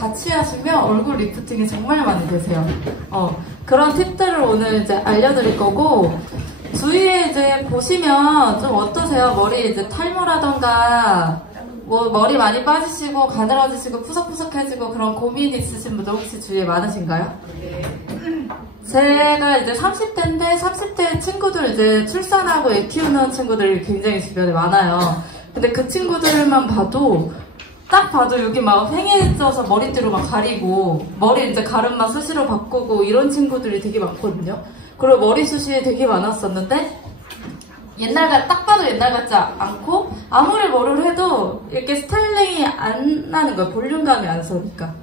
같이 하시면 얼굴 리프팅이 정말 많이 되세요. 그런 팁들을 오늘 이제 알려드릴 거고, 주위에 이제 보시면 좀 어떠세요? 머리 이제 탈모라던가, 뭐 머리 많이 빠지시고 가늘어지시고 푸석푸석해지고 그런 고민 있으신 분들 혹시 주위에 많으신가요? 제가 이제 30대인데 30대 친구들 이제 출산하고 애 키우는 친구들이 굉장히 주변에 많아요. 근데 그 친구들만 봐도 딱 봐도 여기 막 휑해져서 머리띠로 막 가리고 머리 이제 가름만 수시로 바꾸고 이런 친구들이 되게 많거든요. 그리고 머리숱이 되게 많았었는데 딱 봐도 옛날 같지 않고 아무리 뭐를 해도 이렇게 스타일링이 안 나는 거예요. 볼륨감이 안 서니까.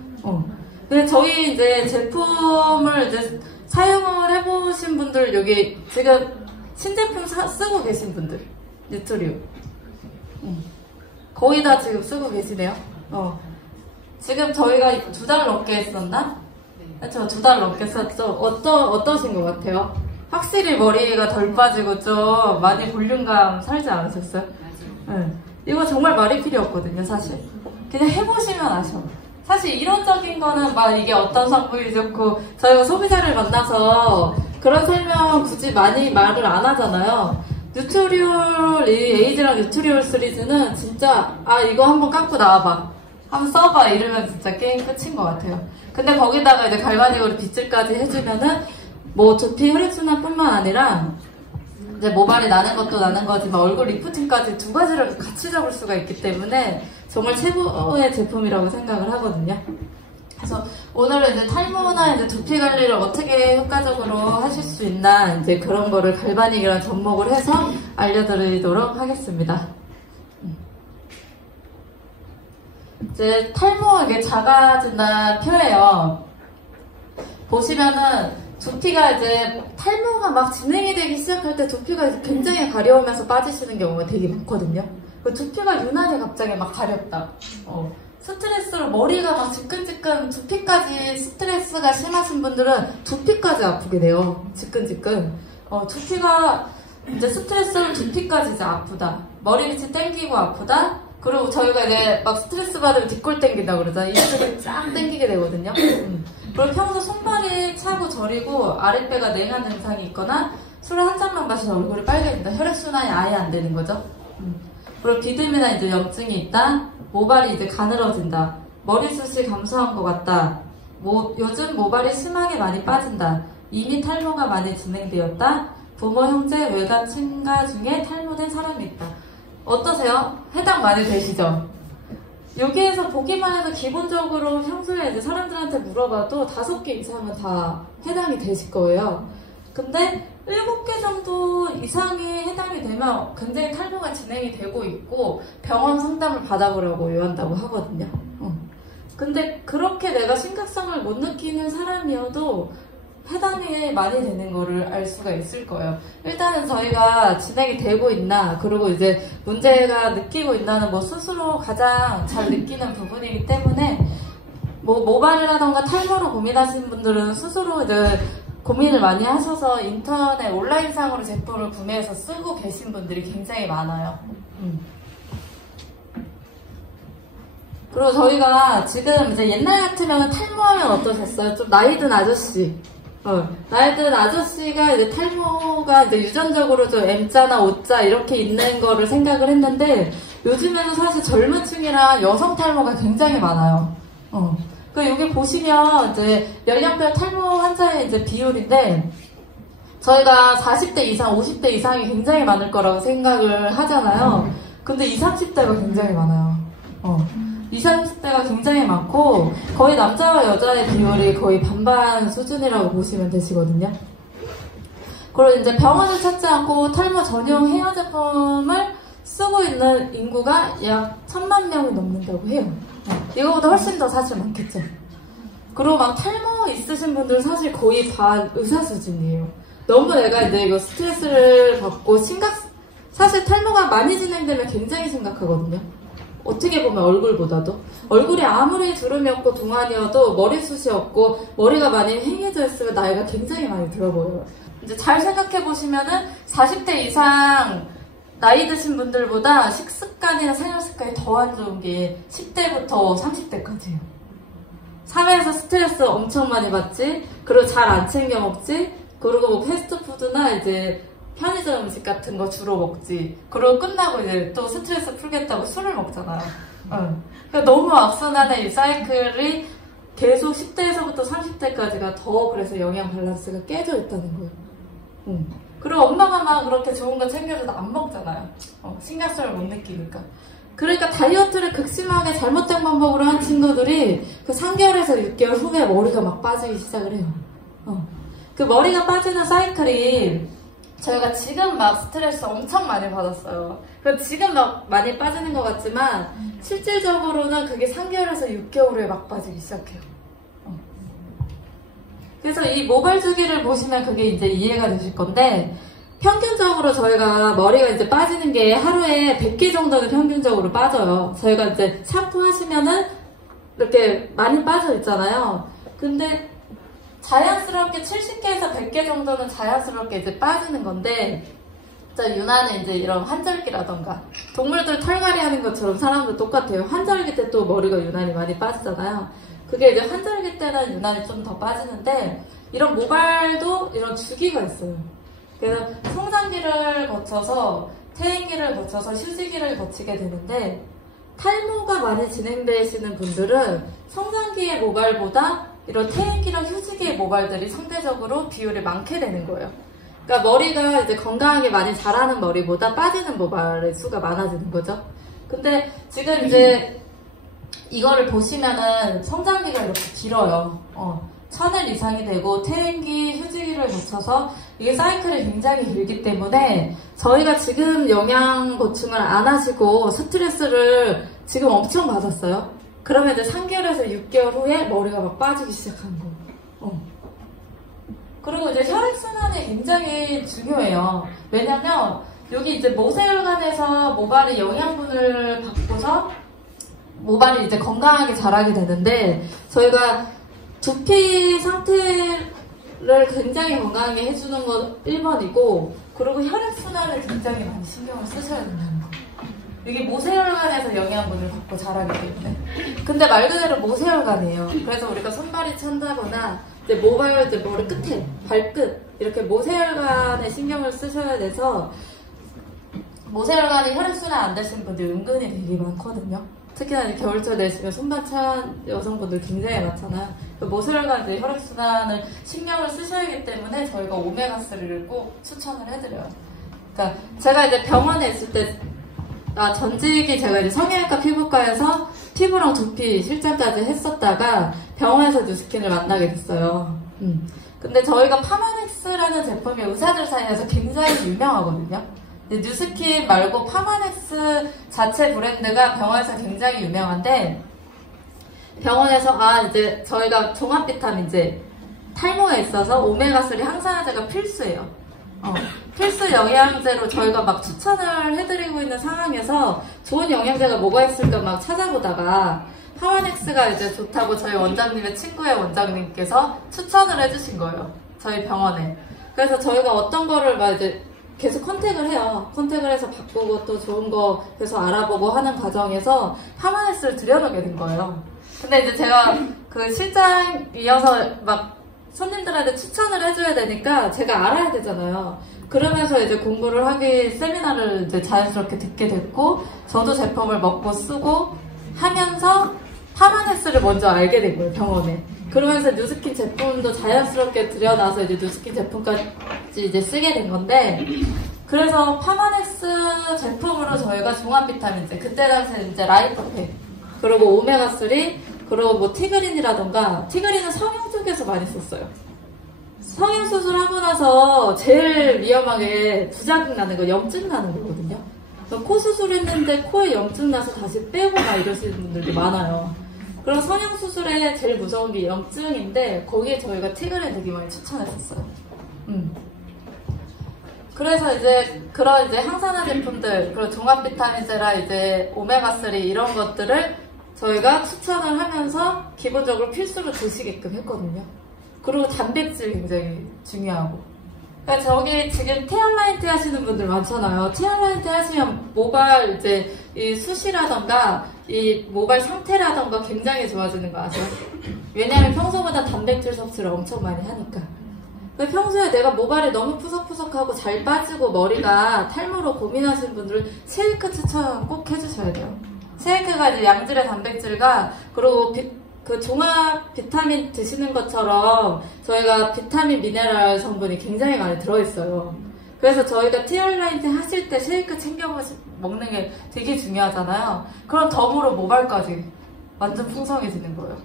근데 저희 이제 제품을 이제 사용을 해보신 분들, 여기 지금 신제품 쓰고 계신 분들, 뉴트리오. 거의 다 지금 쓰고 계시네요. 지금 저희가 2달 넘게 했었나? 그쵸, 2달 넘게 썼죠. 어떠신 것 같아요? 확실히 머리가 덜 빠지고 좀 많이 볼륨감 살지 않으셨어요? 네. 이거 정말 말이 필요 없거든요, 사실. 그냥 해보시면 아셔. 사실 이론적인 거는 막 이게 어떤 성분이 좋고, 저희가 소비자를 만나서 그런 설명 굳이 많이 말을 안 하잖아요. 뉴트리올, 이 에이지랑 뉴트리올 시리즈는 진짜, 이거 한번 갖고 나와봐. 한번 써봐. 이러면 진짜 게임 끝인 것 같아요. 근데 거기다가 이제 갈바닉으로 빗질까지 해주면은, 뭐 두피 혈액순환 뿐만 아니라 이제 모발이 나는 것도 나는 거지만 얼굴 리프팅까지 2가지를 같이 잡을 수가 있기 때문에 정말 최고의 제품이라고 생각을 하거든요. 그래서 오늘은 이제 탈모나 이제 두피 관리를 어떻게 효과적으로 하실 수 있나 이제 그런 거를 갈바닉이랑 접목을 해서 알려드리도록 하겠습니다. 이제 탈모 이게 작아진다는 표예요. 보시면은 두피가 이제 탈모가 막 진행이 되기 시작할 때 두피가 굉장히 가려우면서 빠지시는 경우가 되게 많거든요. 그 두피가 유난히 갑자기 막 가렵다. 스트레스로 머리가 막 지끈지끈, 두피까지 스트레스가 심하신 분들은 두피까지 아프게 돼요. 지끈지끈. 두피가 이제 스트레스로 두피까지 이제 아프다. 머리 밑이 땡기고 아프다. 그리고 저희가 이제 막 스트레스 받으면 뒷골 땡긴다 그러잖아요. 이쪽이 쫙 땡기게 되거든요. 그리고 평소 손발이 차고 저리고 아랫배가 냉한 증상이 있거나 술을 한 잔만 마셔서 얼굴이 빨개진다. 혈액순환이 아예 안 되는 거죠. 그리고 비듬이나 이제 염증이 있다. 모발이 이제 가늘어진다. 머리숱이 감소한 것 같다. 요즘 모발이 심하게 많이 빠진다. 이미 탈모가 많이 진행되었다. 부모, 형제, 외가, 친가 중에 탈모된 사람이 있다. 어떠세요? 해당 많이 되시죠? 여기에서 보기만 해도 기본적으로 평소에 이제 사람들한테 물어봐도 5개 이상은 다 해당이 되실 거예요. 근데 7개 정도 이상이 해당이 되면 굉장히 탈모가 진행이 되고 있고 병원 상담을 받아보라고 요한다고 하거든요. 근데 그렇게 내가 심각성을 못 느끼는 사람이어도 해당이 많이 되는 거를 알 수가 있을 거예요. 일단은 저희가 진행이 되고 있나, 그리고 이제 문제가 느끼고 있나는 뭐 스스로 가장 잘 느끼는 부분이기 때문에 뭐 모발이라던가 탈모로 고민하시는 분들은 스스로 이제 고민을 많이 하셔서 인터넷 온라인상으로 제품을 구매해서 쓰고 계신 분들이 굉장히 많아요. 그리고 저희가 지금 이제 옛날 같으면 탈모하면 어떠셨어요? 좀 나이 든 아저씨. 나이 든 아저씨가 이제 탈모가 이제 유전적으로 좀 M자나 O자 이렇게 있는 거를 생각을 했는데 요즘에는 사실 젊은 층이랑 여성 탈모가 굉장히 많아요. 그 여기 보시면 이제 연령별 탈모 환자의 이제 비율인데 저희가 40대 이상, 50대 이상이 굉장히 많을 거라고 생각을 하잖아요. 근데 20, 30대가 굉장히 많아요. 20, 30대가 굉장히 많고 거의 남자와 여자의 비율이 거의 반반 수준이라고 보시면 되시거든요. 그리고 이제 병원을 찾지 않고 탈모 전용 헤어 제품을 쓰고 있는 인구가 약 1000만 명이 넘는다고 해요. 이거보다 훨씬 더 사실 많겠죠. 그리고 막 탈모 있으신 분들 사실 거의 반 의사 수준이에요. 너무 내가 이제 이거 스트레스를 받고 사실 탈모가 많이 진행되면 굉장히 심각하거든요. 어떻게 보면 얼굴보다도. 얼굴이 아무리 주름이 없고 동안이어도 머리숱이 없고 머리가 많이 휑해져 있으면 나이가 굉장히 많이 들어 보여요. 이제 잘 생각해 보시면은 40대 이상 나이 드신 분들보다 식습관이나 생활 습관이 더 안 좋은 게 10대부터 30대까지예요. 사회에서 스트레스 엄청 많이 받지, 그리고 잘 안 챙겨 먹지, 그리고 뭐 패스트푸드나 이제 편의점 음식 같은 거 주로 먹지, 그리고 끝나고 이제 또 스트레스 풀겠다고 술을 먹잖아요. 그러니까 너무 악순환의 이 사이클이 계속 10대에서부터 30대까지가 더 그래서 영양 밸런스가 깨져 있다는 거예요. 그리고 엄마가 막 그렇게 좋은 거 챙겨줘도 안 먹잖아요. 신경성을 못 느끼니까. 그러니까 다이어트를 극심하게 잘못된 방법으로 한 친구들이 그 3개월에서 6개월 후에 머리가 막 빠지기 시작을 해요. 그 머리가 빠지는 사이클이 저희가 지금 막 스트레스 엄청 많이 받았어요. 그럼 지금 막 많이 빠지는 것 같지만 실질적으로는 그게 3개월에서 6개월 후에 막 빠지기 시작해요. 그래서 이 모발 주기를 보시면 그게 이제 이해가 되실 건데, 평균적으로 저희가 머리가 이제 빠지는 게 하루에 100개 정도는 평균적으로 빠져요. 저희가 이제 샴푸 하시면은 이렇게 많이 빠져 있잖아요. 근데 자연스럽게 70개에서 100개 정도는 자연스럽게 이제 빠지는 건데, 유난히 이제 이런 환절기라던가 동물들 털갈이 하는 것처럼 사람도 똑같아요. 환절기 때 또 머리가 유난히 많이 빠지잖아요. 그게 이제 환절기 때는 유난히 좀 더 빠지는데, 이런 모발도 이런 주기가 있어요. 그래서 성장기를 거쳐서 퇴행기를 거쳐서 휴지기를 거치게 되는데, 탈모가 많이 진행되시는 분들은 성장기의 모발보다 이런 퇴행기랑 휴지기의 모발들이 상대적으로 비율이 많게 되는 거예요. 그러니까 머리가 이제 건강하게 많이 자라는 머리보다 빠지는 모발의 수가 많아지는 거죠. 근데 지금 이제 이거를 보시면은 성장기가 이렇게 길어요. 1000일 이상이 되고 퇴행기, 휴지기를 거쳐서 이게 사이클이 굉장히 길기 때문에 저희가 지금 영양 보충을 안 하시고 스트레스를 지금 엄청 받았어요. 그러면 이제 3개월에서 6개월 후에 머리가 막 빠지기 시작하는 거예요. 그리고 이제 혈액순환이 굉장히 중요해요. 왜냐면 여기 이제 모세혈관에서 모발이 영양분을 받고서 모발이 이제 건강하게 자라게 되는데, 저희가 두피 상태를 굉장히 건강하게 해주는 건 1번이고, 그리고 혈액순환을 굉장히 많이 신경을 쓰셔야 된다는 거. 이게 모세혈관에서 영양분을 받고 자라기 때문에. 근데 말 그대로 모세혈관이에요. 그래서 우리가 손발이 찬다거나 이제 모발, 이제 머리 끝에, 발끝 이렇게 모세혈관에 신경을 쓰셔야 돼서, 모세혈관이 혈액순환 안 되신 분들 은근히 되게 많거든요. 특히나 이제 겨울철 내시면 손발 찬 여성분들 굉장히 많잖아요. 모세혈관 이제 혈액순환을 신경을 쓰셔야 하기 때문에 저희가 오메가3를 꼭 추천을 해드려요. 그러니까 제가 이제 병원에 있을 때, 전직이 제가 이제 성형외과 피부과에서 피부랑 두피 실장까지 했었다가 병원에서 뉴스킨을 만나게 됐어요. 근데 저희가 파마넥스라는 제품이 의사들 사이에서 굉장히 유명하거든요. 뉴스킨 말고 파마넥스 자체 브랜드가 병원에서 굉장히 유명한데, 병원에서 이제 저희가 종합 비타민제, 탈모가 있어서 오메가3 항산화제가 필수예요. 필수 영양제로 저희가 막 추천을 해드리고 있는 상황에서 좋은 영양제가 뭐가 있을까 막 찾아보다가 파마넥스가 이제 좋다고 저희 원장님의 친구의 원장님께서 추천을 해주신 거예요. 저희 병원에. 그래서 저희가 어떤 거를 막 이제 계속 컨택을 해요. 컨택을 해서 바꾸고 또 좋은 거 계속 알아보고 하는 과정에서 파마넥스를 들여놓게 된 거예요. 근데 이제 제가 그 실장이어서 막 손님들한테 추천을 해줘야 되니까 제가 알아야 되잖아요. 그러면서 이제 공부를 하기, 세미나를 이제 자연스럽게 듣게 됐고, 저도 제품을 먹고 쓰고 하면서 파마넥스를 먼저 알게 된 거예요, 병원에. 그러면서 뉴스킨 제품도 자연스럽게 들여놔서 이제 뉴스킨 제품까지 이제 쓰게 된 건데, 그래서 파마넥스 제품으로 저희가 종합 비타민제, 그때 당시에 이제 라이프팩, 그리고 오메가3, 그리고 뭐 티그린이라던가, 티그린은 성형 쪽에서 많이 썼어요. 성형 수술하고 나서 제일 위험하게 부작용 나는 거, 염증 나는 거거든요. 코 수술했는데 코에 염증 나서 다시 빼고 막 이러시는 분들도 많아요. 그럼 성형 수술에 제일 무서운 게 염증인데, 거기에 저희가 티그린 되게 많이 추천했었어요. 그래서 이제 그런 이제 항산화 제품들, 그리고 종합 비타민제라 이제 오메가3 이런 것들을 저희가 추천을 하면서 기본적으로 필수로 드시게끔 했거든요. 그리고 단백질 굉장히 중요하고. 그러니까 저기 지금 태연라인트 하시는 분들 많잖아요. 태연라인트 하시면 모발 이제 이 숱이라던가 이 모발 상태라던가 굉장히 좋아지는 거 아세요? 왜냐하면 평소보다 단백질 섭취를 엄청 많이 하니까. 근데 평소에 내가 모발이 너무 푸석푸석하고 잘 빠지고 머리가 탈모로 고민하시는 분들은 쉐이크 추천 꼭 해주셔야 돼요. 쉐이크가 이제 양질의 단백질과 그리고 그 종합 비타민 드시는 것처럼 저희가 비타민 미네랄 성분이 굉장히 많이 들어있어요. 그래서 저희가 티얼라인트 하실 때 쉐이크 챙겨 먹는 게 되게 중요하잖아요. 그럼 덤으로 모발까지 완전 풍성해지는 거예요.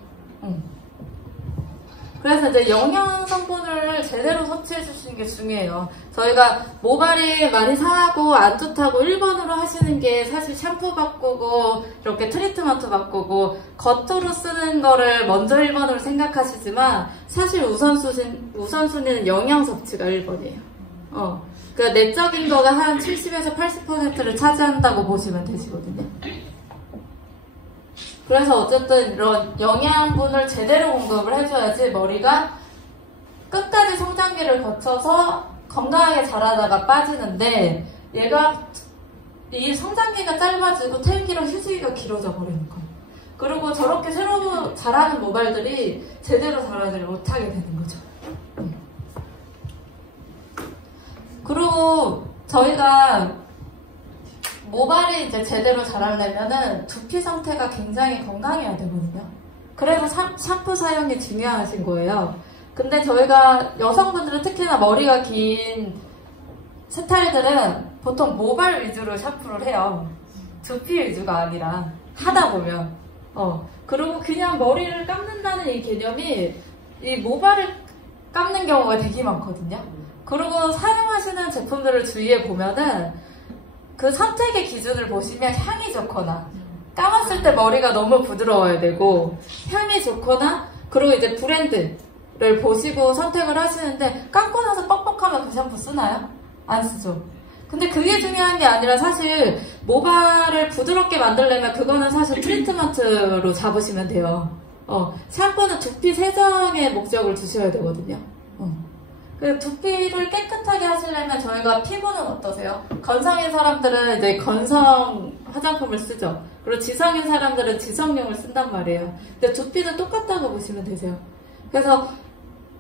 그래서 이제 영양 성분을 제대로 섭취해 주시는 게 중요해요. 저희가 모발이 많이 상하고 안 좋다고 1번으로 하시는 게 사실 샴푸 바꾸고 이렇게 트리트먼트 바꾸고 겉으로 쓰는 거를 먼저 1번으로 생각하시지만 사실 우선순위는 영양 섭취가 1번이에요. 그 내적인 거가 한 70에서 80%를 차지한다고 보시면 되시거든요. 그래서 어쨌든 이런 영양분을 제대로 공급을 해줘야지 머리가 끝까지 성장기를 거쳐서 건강하게 자라다가 빠지는데 얘가 이 성장기가 짧아지고 퇴행기랑 휴지기가 길어져 버리는 거예요. 그리고 저렇게 새로 자라는 모발들이 제대로 자라지를 못하게 되는 거죠. 그리고 저희가 모발이 이제 제대로 자라려면은 두피 상태가 굉장히 건강해야 되거든요. 그래서 샴푸 사용이 중요하신 거예요. 근데 저희가 여성분들은 특히나 머리가 긴 스타일들은 보통 모발 위주로 샴푸를 해요. 두피 위주가 아니라 하다 보면 그리고 그냥 머리를 감는다는 이 개념이 이 모발을 감는 경우가 되게 많거든요. 그리고 사용하시는 제품들을 주위에 보면은 그 선택의 기준을 보시면 향이 좋거나 감았을 때 머리가 너무 부드러워야 되고 향이 좋거나 그리고 이제 브랜드를 보시고 선택을 하시는데 감고 나서 뻑뻑하면 그 샴푸 쓰나요? 안 쓰죠. 근데 그게 중요한 게 아니라 사실 모발을 부드럽게 만들려면 그거는 사실 트리트먼트로 잡으시면 돼요. 샴푸는 두피 세정의 목적을 두셔야 되거든요. 두피를 깨끗하게 하시려면 저희가 피부는 어떠세요? 건성인 사람들은 이제 건성 화장품을 쓰죠. 그리고 지성인 사람들은 지성용을 쓴단 말이에요. 근데 두피는 똑같다고 보시면 되세요. 그래서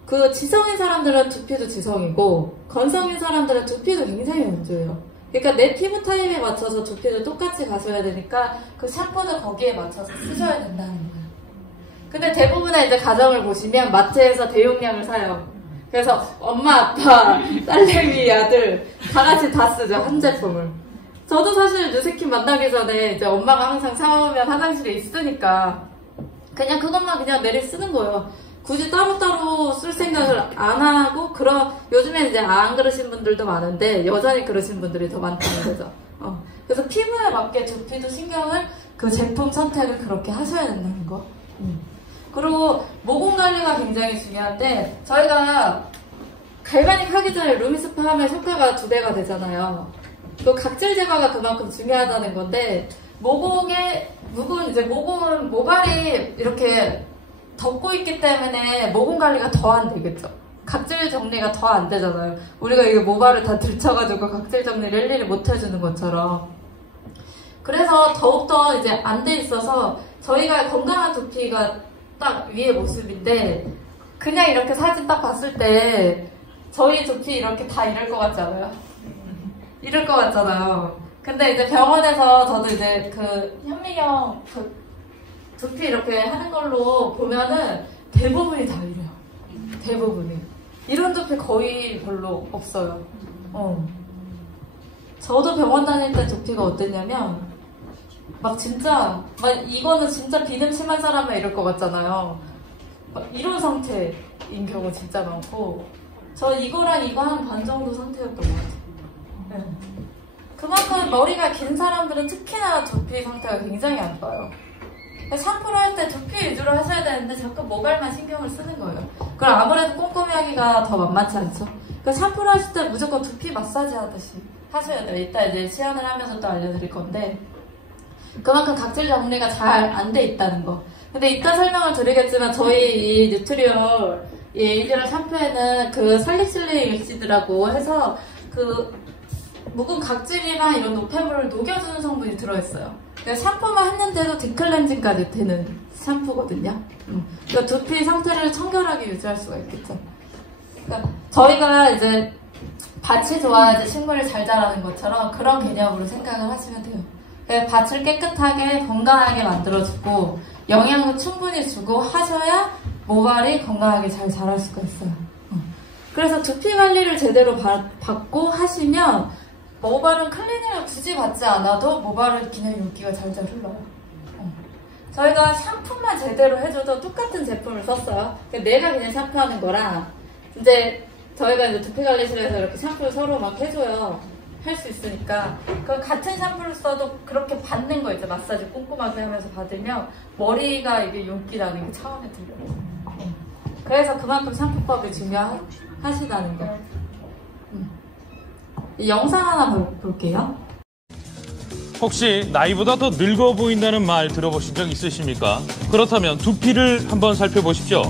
그 지성인 사람들은 두피도 지성이고 건성인 사람들은 두피도 굉장히 연조해요. 그러니까 내 피부 타입에 맞춰서 두피도 똑같이 가셔야 되니까 그 샴푸도 거기에 맞춰서 쓰셔야 된다는 거예요. 근데 대부분의 이제 가정을 보시면 마트에서 대용량을 사요. 그래서 엄마, 아빠, 딸내미, 아들 다 같이 다 쓰죠. 한 제품을. 저도 사실 뉴스킨 만나기 전에 이제 엄마가 항상 사오면 화장실에 있으니까 그냥 그것만 그냥 내리 쓰는 거예요. 굳이 따로따로 쓸 생각을 안 하고 요즘에 이제 안 그러신 분들도 많은데 여전히 그러신 분들이 더 많다는 거죠. 그래서 피부에 맞게 두피도 신경을 그 제품 선택을 그렇게 하셔야 된다는 거. 그리고 모공 관리가 굉장히 중요한데 저희가 갈바닉 하기 전에 루미스파 하면 효과가 2배가 되잖아요. 또 각질 제거가 그만큼 중요하다는 건데 모공은 모발이 이렇게 덮고 있기 때문에 모공 관리가 더 안 되겠죠. 각질 정리가 더 안 되잖아요. 우리가 이게 모발을 다 들쳐가지고 각질 정리를 일일이 못 해주는 것처럼. 그래서 더욱더 이제 안 돼 있어서 저희가 건강한 두피가 딱 위의 모습인데 그냥 이렇게 사진 딱 봤을 때 저희 두피 이렇게 다 이럴 것 같지 않아요? 이럴 것 같잖아요. 근데 이제 병원에서 저도 이제 그 현미경 두피 이렇게 하는 걸로 보면은 대부분이 다 이래요. 대부분이. 이런 두피 거의 별로 없어요. 저도 병원 다닐 때 두피가 어땠냐면 막 진짜 이거는 진짜 비듬 심한 사람은 이럴 것 같잖아요. 막 이런 상태인 경우 진짜 많고 저 이거랑 이거 한 반 정도 상태였던 것 같아요. 네. 그만큼 머리가 긴 사람들은 특히나 두피 상태가 굉장히 안 좋아요. 샴푸를 할 때 두피 위주로 하셔야 되는데 자꾸 모발만 신경을 쓰는 거예요. 그럼 아무래도 꼼꼼히 하기가 더 만만치 않죠. 그러니까 샴푸를 하실 때 무조건 두피 마사지 하듯이 하셔야 돼요. 이따 이제 시연을 하면서 또 알려드릴 건데 그만큼 각질 정리가 잘 안 돼 있다는 거. 근데 이따 설명을 드리겠지만 저희 이 뉴트리올 이 에이드라 샴푸에는 그 살리실릭시드라고 해서 그 묵은 각질이랑 이런 노폐물을 녹여주는 성분이 들어있어요. 그러니까 샴푸만 했는데도 딥클렌징까지 되는 샴푸거든요. 그러니까 두피 상태를 청결하게 유지할 수가 있겠죠. 그러니까 저희가 이제 밭이 좋아야지 식물이 잘 자라는 것처럼 그런 개념으로 생각을 하시면 돼요. 그러니까 밭을 깨끗하게 건강하게 만들어주고 영양도 충분히 주고 하셔야 모발이 건강하게 잘 자랄 수가 있어요. 그래서 두피 관리를 제대로 받고 하시면 모발은 클리닝을 굳이 받지 않아도 모발은 그냥 윤기가 잘잘 흘러요. 저희가 샴푸만 제대로 해줘도 똑같은 제품을 썼어요. 내가 그냥 샴푸하는 거랑 이제 저희가 이제 두피 관리실에서 이렇게 샴푸를 서로 막 해줘요. 할 수 있으니까. 그 같은 샴푸를 써도 그렇게 받는 거 이제 마사지 꼼꼼하게 하면서 받으면 머리가 이게 윤기 나는 게 차원에 들려요. 그래서 그만큼 샴푸법이 중요하시다는 거. 이 영상 하나 볼게요. 혹시 나이보다 더 늙어 보인다는 말 들어보신 적 있으십니까? 그렇다면 두피를 한번 살펴보십시오.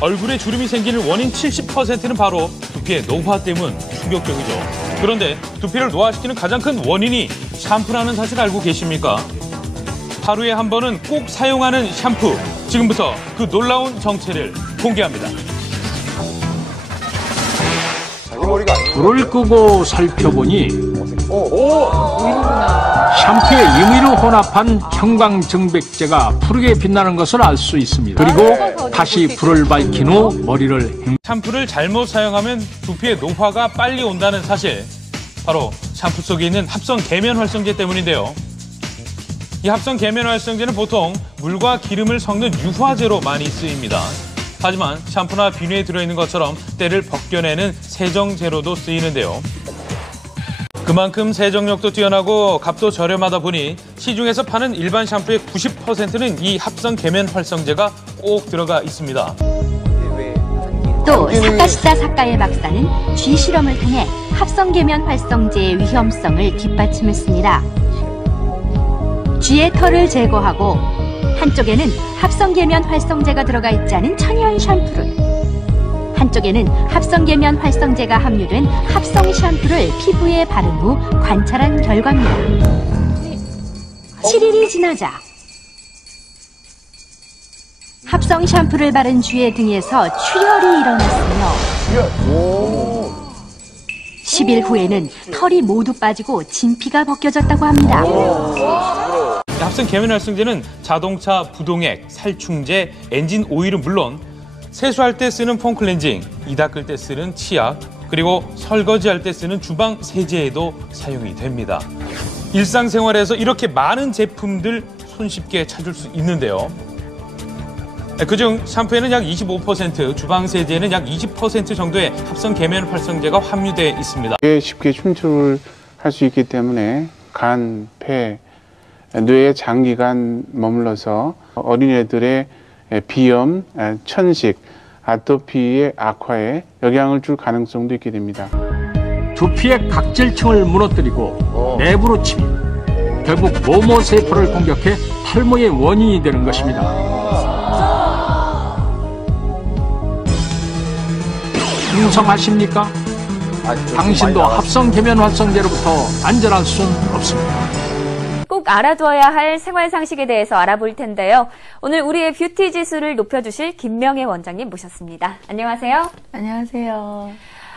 얼굴에 주름이 생기는 원인 70%는 바로 두피의 노화 때문. 충격적이죠. 그런데 두피를 노화시키는 가장 큰 원인이 샴푸라는 사실 알고 계십니까? 하루에 한 번은 꼭 사용하는 샴푸. 지금부터 그 놀라운 정체를 공개합니다. 불을 끄고 살펴보니 샴푸에 임의로 혼합한 형광증백제가 푸르게 빛나는 것을 알 수 있습니다. 그리고 다시 불을 밝힌 후 머리를 샴푸를 잘못 사용하면 두피의 노화가 빨리 온다는 사실. 바로 샴푸 속에 있는 합성 계면 활성제 때문인데요. 이 합성 계면 활성제는 보통 물과 기름을 섞는 유화제로 많이 쓰입니다. 하지만 샴푸나 비누에 들어있는 것처럼 때를 벗겨내는 세정제로도 쓰이는데요. 그만큼 세정력도 뛰어나고 값도 저렴하다 보니 시중에서 파는 일반 샴푸의 90%는 이 합성 계면 활성제가 꼭 들어가 있습니다. 또 사카시다 사카의 박사는 쥐 실험을 통해 합성 계면 활성제의 위험성을 뒷받침했습니다. 쥐의 털을 제거하고 한쪽에는 합성 계면 활성제가 들어가 있지 않은 천연 샴푸를, 한쪽에는 합성 계면 활성제가 함유된 합성 샴푸를 피부에 바른 후 관찰한 결과입니다. 7일이 지나자 합성 샴푸를 바른 쥐의 등에서 출혈이 일어났으며 10일 후에는 털이 모두 빠지고 진피가 벗겨졌다고 합니다. 합성 계면 활성제는 자동차 부동액, 살충제, 엔진 오일은 물론 세수할 때 쓰는 폼 클렌징, 이 닦을 때 쓰는 치약, 그리고 설거지할 때 쓰는 주방 세제에도 사용이 됩니다. 일상생활에서 이렇게 많은 제품들 손쉽게 찾을 수 있는데요. 그중 샴푸에는 약 25%, 주방 세제에는 약 20% 정도의 합성 계면 활성제가 함유되어 있습니다. 쉽게 침출을 할 수 있기 때문에 간, 폐, 뇌에 장기간 머물러서 어린애들의 비염, 천식, 아토피의 악화에 영향을 줄 가능성도 있게 됩니다. 두피의 각질층을 무너뜨리고 내부로 침입, 결국 모모세포를 공격해 탈모의 원인이 되는 것입니다. 충성하십니까? 당신도 합성 계면 활성제로부터 안전할 수는 없습니다. 꼭 알아두어야 할 생활 상식에 대해서 알아볼 텐데요. 오늘 우리의 뷰티 지수를 높여주실 김명애 원장님 모셨습니다. 안녕하세요. 안녕하세요.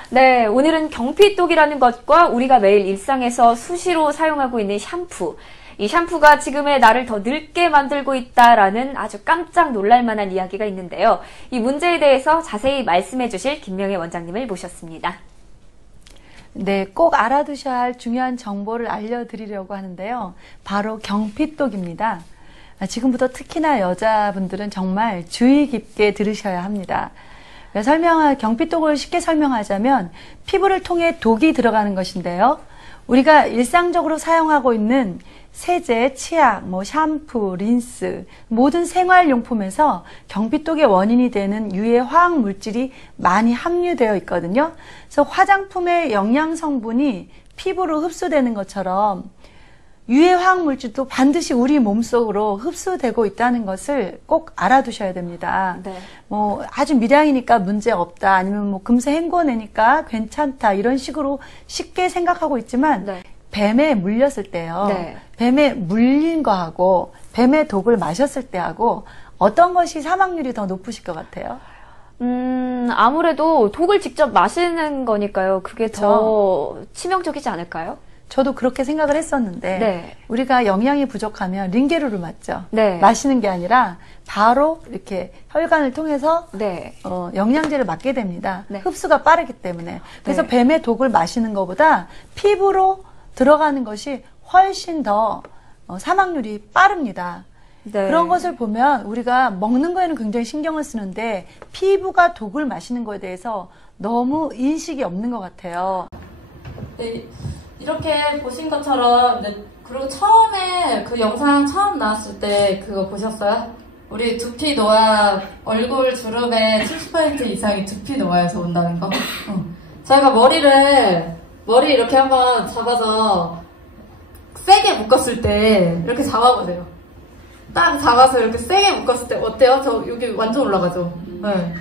네, 오늘은 경피독이라는 것과 우리가 매일 일상에서 수시로 사용하고 있는 샴푸, 이 샴푸가 지금의 나를 더 늙게 만들고 있다라는 아주 깜짝 놀랄 만한 이야기가 있는데요. 이 문제에 대해서 자세히 말씀해 주실 김명애 원장님을 모셨습니다. 네, 꼭 알아두셔야 할 중요한 정보를 알려드리려고 하는데요. 바로 경피독입니다. 지금부터 특히나 여자분들은 정말 주의 깊게 들으셔야 합니다. 경피독을 쉽게 설명하자면 피부를 통해 독이 들어가는 것인데요. 우리가 일상적으로 사용하고 있는 세제, 치약, 샴푸, 린스, 모든 생활용품에서 경피독의 원인이 되는 유해 화학 물질이 많이 함유되어 있거든요. 그래서 화장품의 영양 성분이 피부로 흡수되는 것처럼 유해 화학 물질도 반드시 우리 몸속으로 흡수되고 있다는 것을 꼭 알아두셔야 됩니다. 네. 뭐 아주 미량이니까 문제 없다, 아니면 뭐 금세 헹궈내니까 괜찮다, 이런 식으로 쉽게 생각하고 있지만 네. 뱀에 물렸을 때요. 네. 뱀에 물린 거하고 뱀의 독을 마셨을 때하고 어떤 것이 사망률이 더 높으실 것 같아요? 아무래도 독을 직접 마시는 거니까요. 그게 더 치명적이지 않을까요? 저도 그렇게 생각을 했었는데 네. 우리가 영양이 부족하면 링게루를 맞죠. 네. 마시는 게 아니라 바로 이렇게 혈관을 통해서 네. 영양제를 맞게 됩니다. 네. 흡수가 빠르기 때문에. 그래서 네. 뱀의 독을 마시는 것보다 피부로 들어가는 것이 훨씬 더 사망률이 빠릅니다. 네. 그런 것을 보면 우리가 먹는 거에는 굉장히 신경을 쓰는데 피부가 독을 마시는 거에 대해서 너무 인식이 없는 것 같아요. 네, 이렇게 보신 것처럼 그리고 처음에 그 영상 처음 나왔을 때 그거 보셨어요? 우리 두피 노화, 얼굴 주름의 70% 이상이 두피 노화에서 온다는 거. 저희가 머리 이렇게 한번 잡아서 세게 묶었을 때 이렇게 잡아보세요. 딱 잡아서 이렇게 세게 묶었을 때 어때요? 저 여기 완전 올라가죠? 네.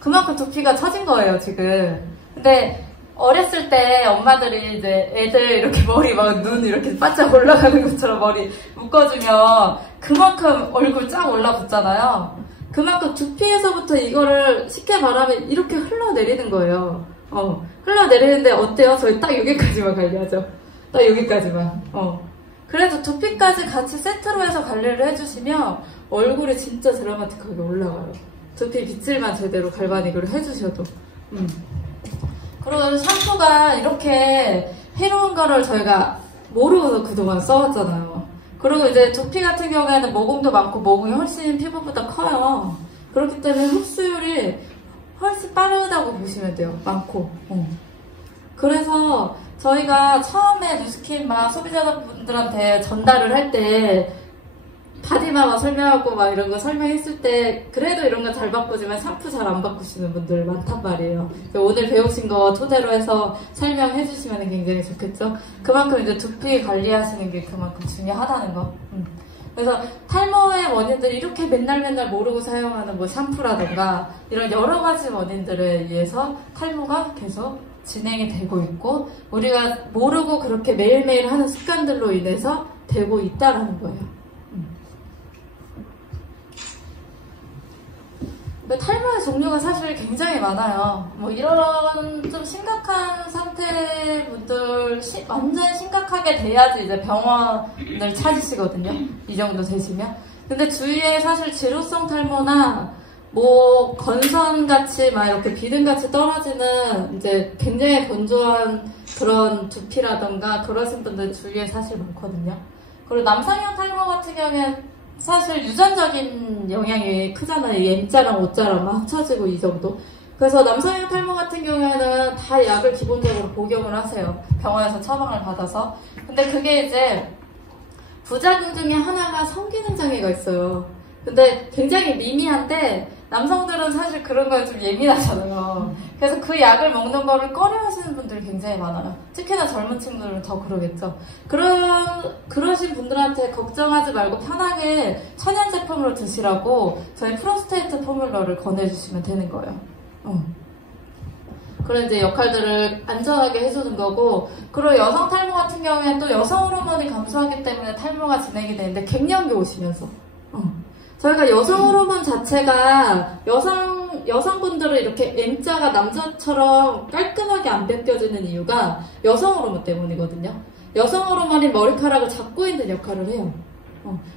그만큼 두피가 처진 거예요, 지금. 근데 어렸을 때 엄마들이 이제 애들 이렇게 머리 막 눈 이렇게 바짝 올라가는 것처럼 머리 묶어주면 그만큼 얼굴 쫙 올라붙잖아요. 그만큼 두피에서부터 이거를 쉽게 말하면 이렇게 흘러내리는 거예요. 흘러내리는데 어때요? 저희 딱 여기까지만 관리하죠. 딱 여기까지만. 그래도 두피까지 같이 세트로 해서 관리를 해주시면 얼굴이 진짜 드라마틱하게 올라가요. 두피 빗질만 제대로 갈바닉으로 해주셔도. 그리고 샴푸가 이렇게 해로운 거를 저희가 모르고서 그동안 써왔잖아요. 그리고 이제 두피 같은 경우에는 모공도 많고 모공이 훨씬 피부보다 커요. 그렇기 때문에 흡수율이 훨씬 빠르다고 보시면 돼요. 많고. 그래서 저희가 처음에 뉴스킨 막 소비자분들한테 전달을 할 때 바디만 막 설명하고 막 이런 거 설명했을 때 그래도 이런 거 잘 바꾸지만 샴푸 잘 안 바꾸시는 분들 많단 말이에요. 오늘 배우신 거 토대로 해서 설명해 주시면 굉장히 좋겠죠. 그만큼 이제 두피 관리하시는 게 그만큼 중요하다는 거. 그래서 탈모의 원인들이 이렇게 맨날 모르고 사용하는 뭐 샴푸라든가 이런 여러 가지 원인들에 의해서 탈모가 계속 진행이 되고 있고 우리가 모르고 그렇게 매일매일 하는 습관들로 인해서 되고 있다라는 거예요. 탈모의 종류가 사실 굉장히 많아요. 뭐 이런 좀 심각한 상태 분들 완전 심각하게 돼야지 이제 병원을 찾으시거든요. 이 정도 되시면. 근데 주위에 사실 지루성 탈모나 뭐 건선같이 막 이렇게 비듬같이 떨어지는 이제 굉장히 건조한 그런 두피라던가 그러신 분들 주위에 사실 많거든요. 그리고 남성형 탈모 같은 경우에는 사실 유전적인 영향이 크잖아요. M자랑 O자랑 막 합쳐지고 이 정도. 그래서 남성형 탈모 같은 경우에는 다 약을 기본적으로 복용을 하세요. 병원에서 처방을 받아서. 근데 그게 이제 부작용 중에 하나가 성기능 장애가 있어요. 근데 굉장히 미미한데 남성들은 사실 그런 거에 좀 예민하잖아요. 그래서 그 약을 먹는 거를 꺼려 하시는 분들이 굉장히 많아요. 특히나 젊은 친구들은 더 그러겠죠. 그러신 분들한테 걱정하지 말고 편하게 천연 제품으로 드시라고 저희 프로스테이트 포뮬러를 권해주시면 되는 거예요. 그런 이제 역할들을 안전하게 해주는 거고, 그리고 여성 탈모 같은 경우에는 또 여성 호르몬이 감소하기 때문에 탈모가 진행이 되는데 갱년기 오시면서 저희가 여성 호르몬 자체가 여성분들은 이렇게 M자가 남자처럼 깔끔하게 안 벗겨지는 이유가 여성 호르몬 때문이거든요. 여성 호르몬이 머리카락을 잡고 있는 역할을 해요.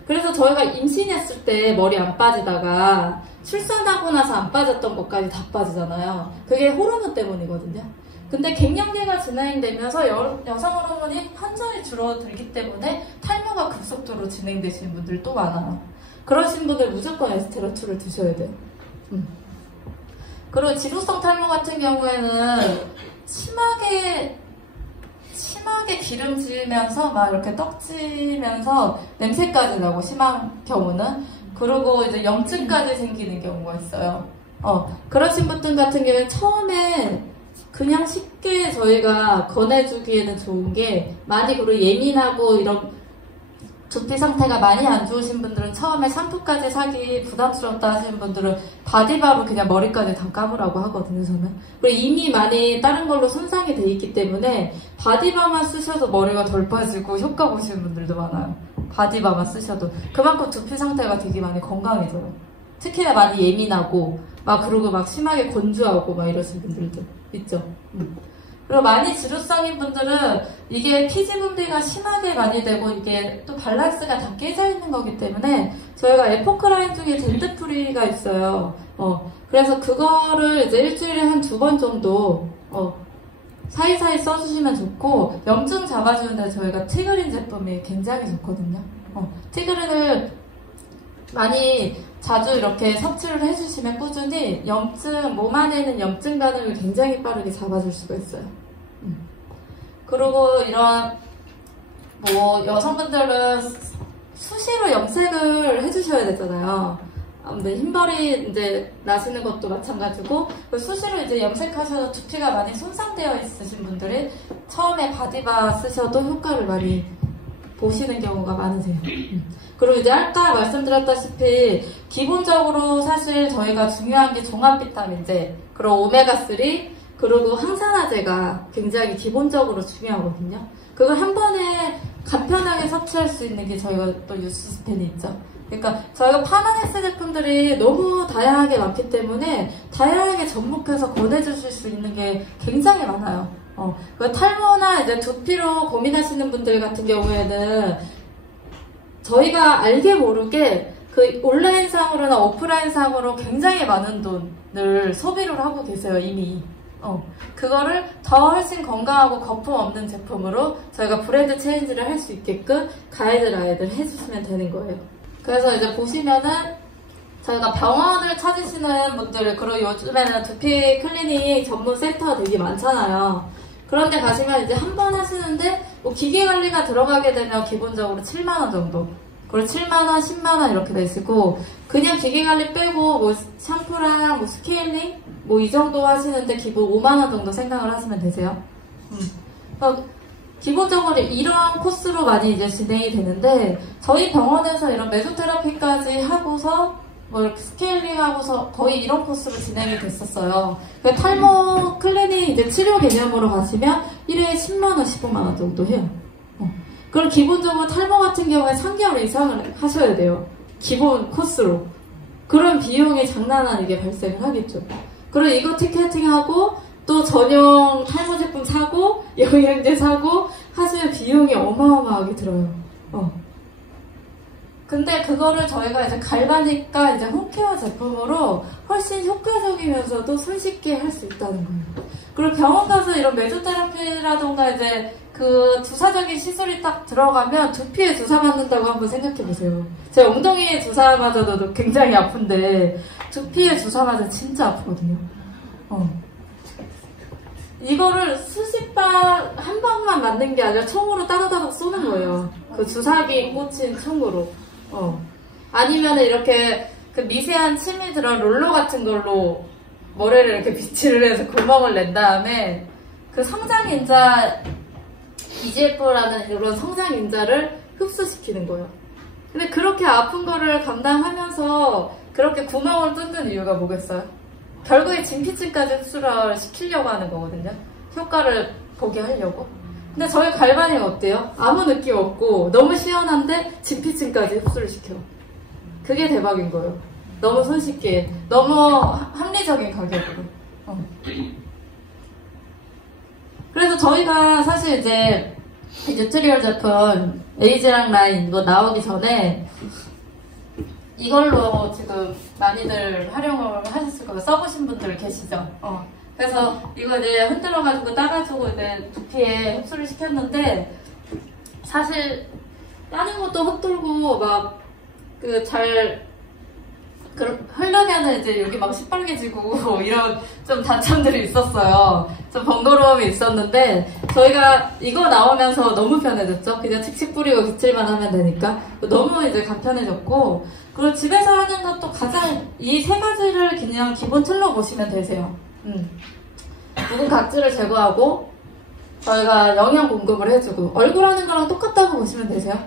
그래서 저희가 임신했을 때 머리 안 빠지다가 출산하고 나서 안 빠졌던 것까지 다 빠지잖아요. 그게 호르몬 때문이거든요. 근데 갱년기가 진행되면서 여성 호르몬이 현저히 줄어들기 때문에 탈모가 급속도로 진행되시는 분들이 또 많아요. 그러신 분들 무조건 에스테로툴을 드셔야 돼요. 그리고 지루성 탈모 같은 경우에는 심하게 기름지면서 막 이렇게 떡지면서 냄새까지 나고 심한 경우는, 그리고 이제 염증까지 생기는 경우가 있어요. 그러신 분들 같은 경우는 처음에 그냥 쉽게 저희가 권해주기에는 좋은 게 많이 그리고 예민하고 이런 두피 상태가 많이 안 좋으신 분들은 처음에 샴푸까지 사기 부담스럽다 하시는 분들은 바디바로 그냥 머리까지 다 감으라고 하거든요, 저는. 그리고 이미 많이 다른 걸로 손상이 돼 있기 때문에 바디바만 쓰셔도 머리가 덜 빠지고 효과 보시는 분들도 많아요. 바디바만 쓰셔도. 그만큼 두피 상태가 되게 많이 건강해져요. 특히나 많이 예민하고 그리고 막 심하게 건조하고 막 이러신 분들도 있죠. 그리고 많이 지루성인 분들은 이게 피지 분비가 심하게 많이 되고 이게 또 밸런스가 다 깨져 있는 거기 때문에 저희가 에포크라인 중에 덴트프리가 있어요. 그래서 그거를 이제 일주일에 한 2번 정도 사이사이 써주시면 좋고, 염증 잡아주는데 저희가 티그린 제품이 굉장히 좋거든요. 티그린을 많이 자주 이렇게 섭취를 해주시면 꾸준히 몸 안에 있는 염증 반응을 굉장히 빠르게 잡아줄 수가 있어요. 그리고 이런 여성분들은 수시로 염색을 해주셔야 되잖아요. 근데 흰머리 이제 나시는 것도 마찬가지고, 수시로 이제 염색하셔도 두피가 많이 손상되어 있으신 분들이 처음에 바디바 쓰셔도 효과를 많이 보시는 경우가 많으세요. 그리고 이제 아까 말씀드렸다시피 기본적으로 사실 저희가 중요한 게 종합 비타민제, 그리고 오메가3, 그리고 항산화제가 굉장히 기본적으로 중요하거든요. 그걸 한 번에 간편하게 섭취할 수 있는 게 저희가 또 유스스텐이 있죠. 그러니까 저희가 파마넥스 제품들이 너무 다양하게 많기 때문에 다양하게 접목해서 권해주실 수 있는 게 굉장히 많아요. 탈모나 이제 두피로 고민하시는 분들 같은 경우에는 저희가 알게 모르게 그 온라인상으로나 오프라인상으로 굉장히 많은 돈을 소비를 하고 계세요, 이미. 그거를 더 훨씬 건강하고 거품 없는 제품으로 저희가 브랜드 체인지를 할 수 있게끔 가이드라인을 해주시면 되는 거예요. 그래서 이제 보시면은 저희가 병원을 찾으시는 분들, 그리고 요즘에는 두피 클리닉 전문 센터 되게 많잖아요. 그런데 가시면 이제 한 번 하시는데 기계 관리가 들어가게 되면 기본적으로 7만원 정도, 그리고 7만원, 10만원 이렇게 내시고, 그냥 기계 관리 빼고 샴푸랑 스케일링 이 정도 하시는데 기본 5만원 정도 생각을 하시면 되세요. 기본적으로 이런 코스로 많이 이제 진행이 되는데, 저희 병원에서 이런 메소테라피까지 하고서 이렇게 스케일링 하고서 거의 이런 코스로 진행이 됐었어요. 탈모 클리닉 이제 치료 개념으로 가시면 1회에 10만원, 15만원 정도 해요. 그럼 기본적으로 탈모 같은 경우에 3개월 이상을 하셔야 돼요. 기본 코스로. 그런 비용이 장난 아니게 발생을 하겠죠. 그리고 이거 티켓팅하고 또 전용 탈모 제품 사고 영양제 사고 하시면 비용이 어마어마하게 들어요. 근데 그거를 저희가 이제 갈바닉과 이제 홈케어 제품으로 훨씬 효과적이면서도 손쉽게 할 수 있다는 거예요. 그리고 병원 가서 이런 메소테라피라던가 이제 그 주사적인 시술이 딱 들어가면 두피에 주사 맞는다고 한번 생각해 보세요. 제 엉덩이에 주사 맞아도 굉장히 아픈데 두피에 주사 맞으면 진짜 아프거든요. 이거를 수십 방 한 방만 맞는 게 아니라 총으로 따다다닥 쏘는 거예요. 그 주사기 꽂힌 총으로. 아니면 이렇게 그 미세한 침이 들어간 롤러 같은 걸로 머리를 이렇게 비치를 해서 구멍을 낸 다음에 그 성장인자 EGF라는 이런 성장인자를 흡수시키는 거예요. 근데 그렇게 아픈 거를 감당하면서 그렇게 구멍을 뚫는 이유가 뭐겠어요? 결국에 진피층까지 흡수를 시키려고 하는 거거든요. 효과를 보게 하려고. 근데 저희 갈바닉 어때요? 아무 느낌 없고 너무 시원한데 진피층까지 흡수를 시켜. 그게 대박인 거예요. 너무 손쉽게, 너무 합리적인 가격으로. 그래서 저희가 사실 이제 뉴트리얼 제품 에이지랑 라인 이거 나오기 전에 이걸로 지금 많이들 활용을 하셨을 거예요. 써보신 분들 계시죠? 그래서 이거 이제 흔들어가지고 따가지고 이제 두피에 흡수를 시켰는데, 사실 다른 것도 헛돌고 막 흐르면은 이제 여기 막 시뻘개지고 이런 좀 단점들이 있었어요. 좀 번거로움이 있었는데 저희가 이거 나오면서 너무 편해졌죠. 그냥 칙칙 뿌리고 빗질만 하면 되니까 너무 이제 간편해졌고, 그리고 집에서 하는 것도 가장 이 세 가지를 그냥 기본 틀로 보시면 되세요. 묵은 각질을 제거하고 저희가 영양 공급을 해주고 얼굴 하는 거랑 똑같다고 보시면 되세요.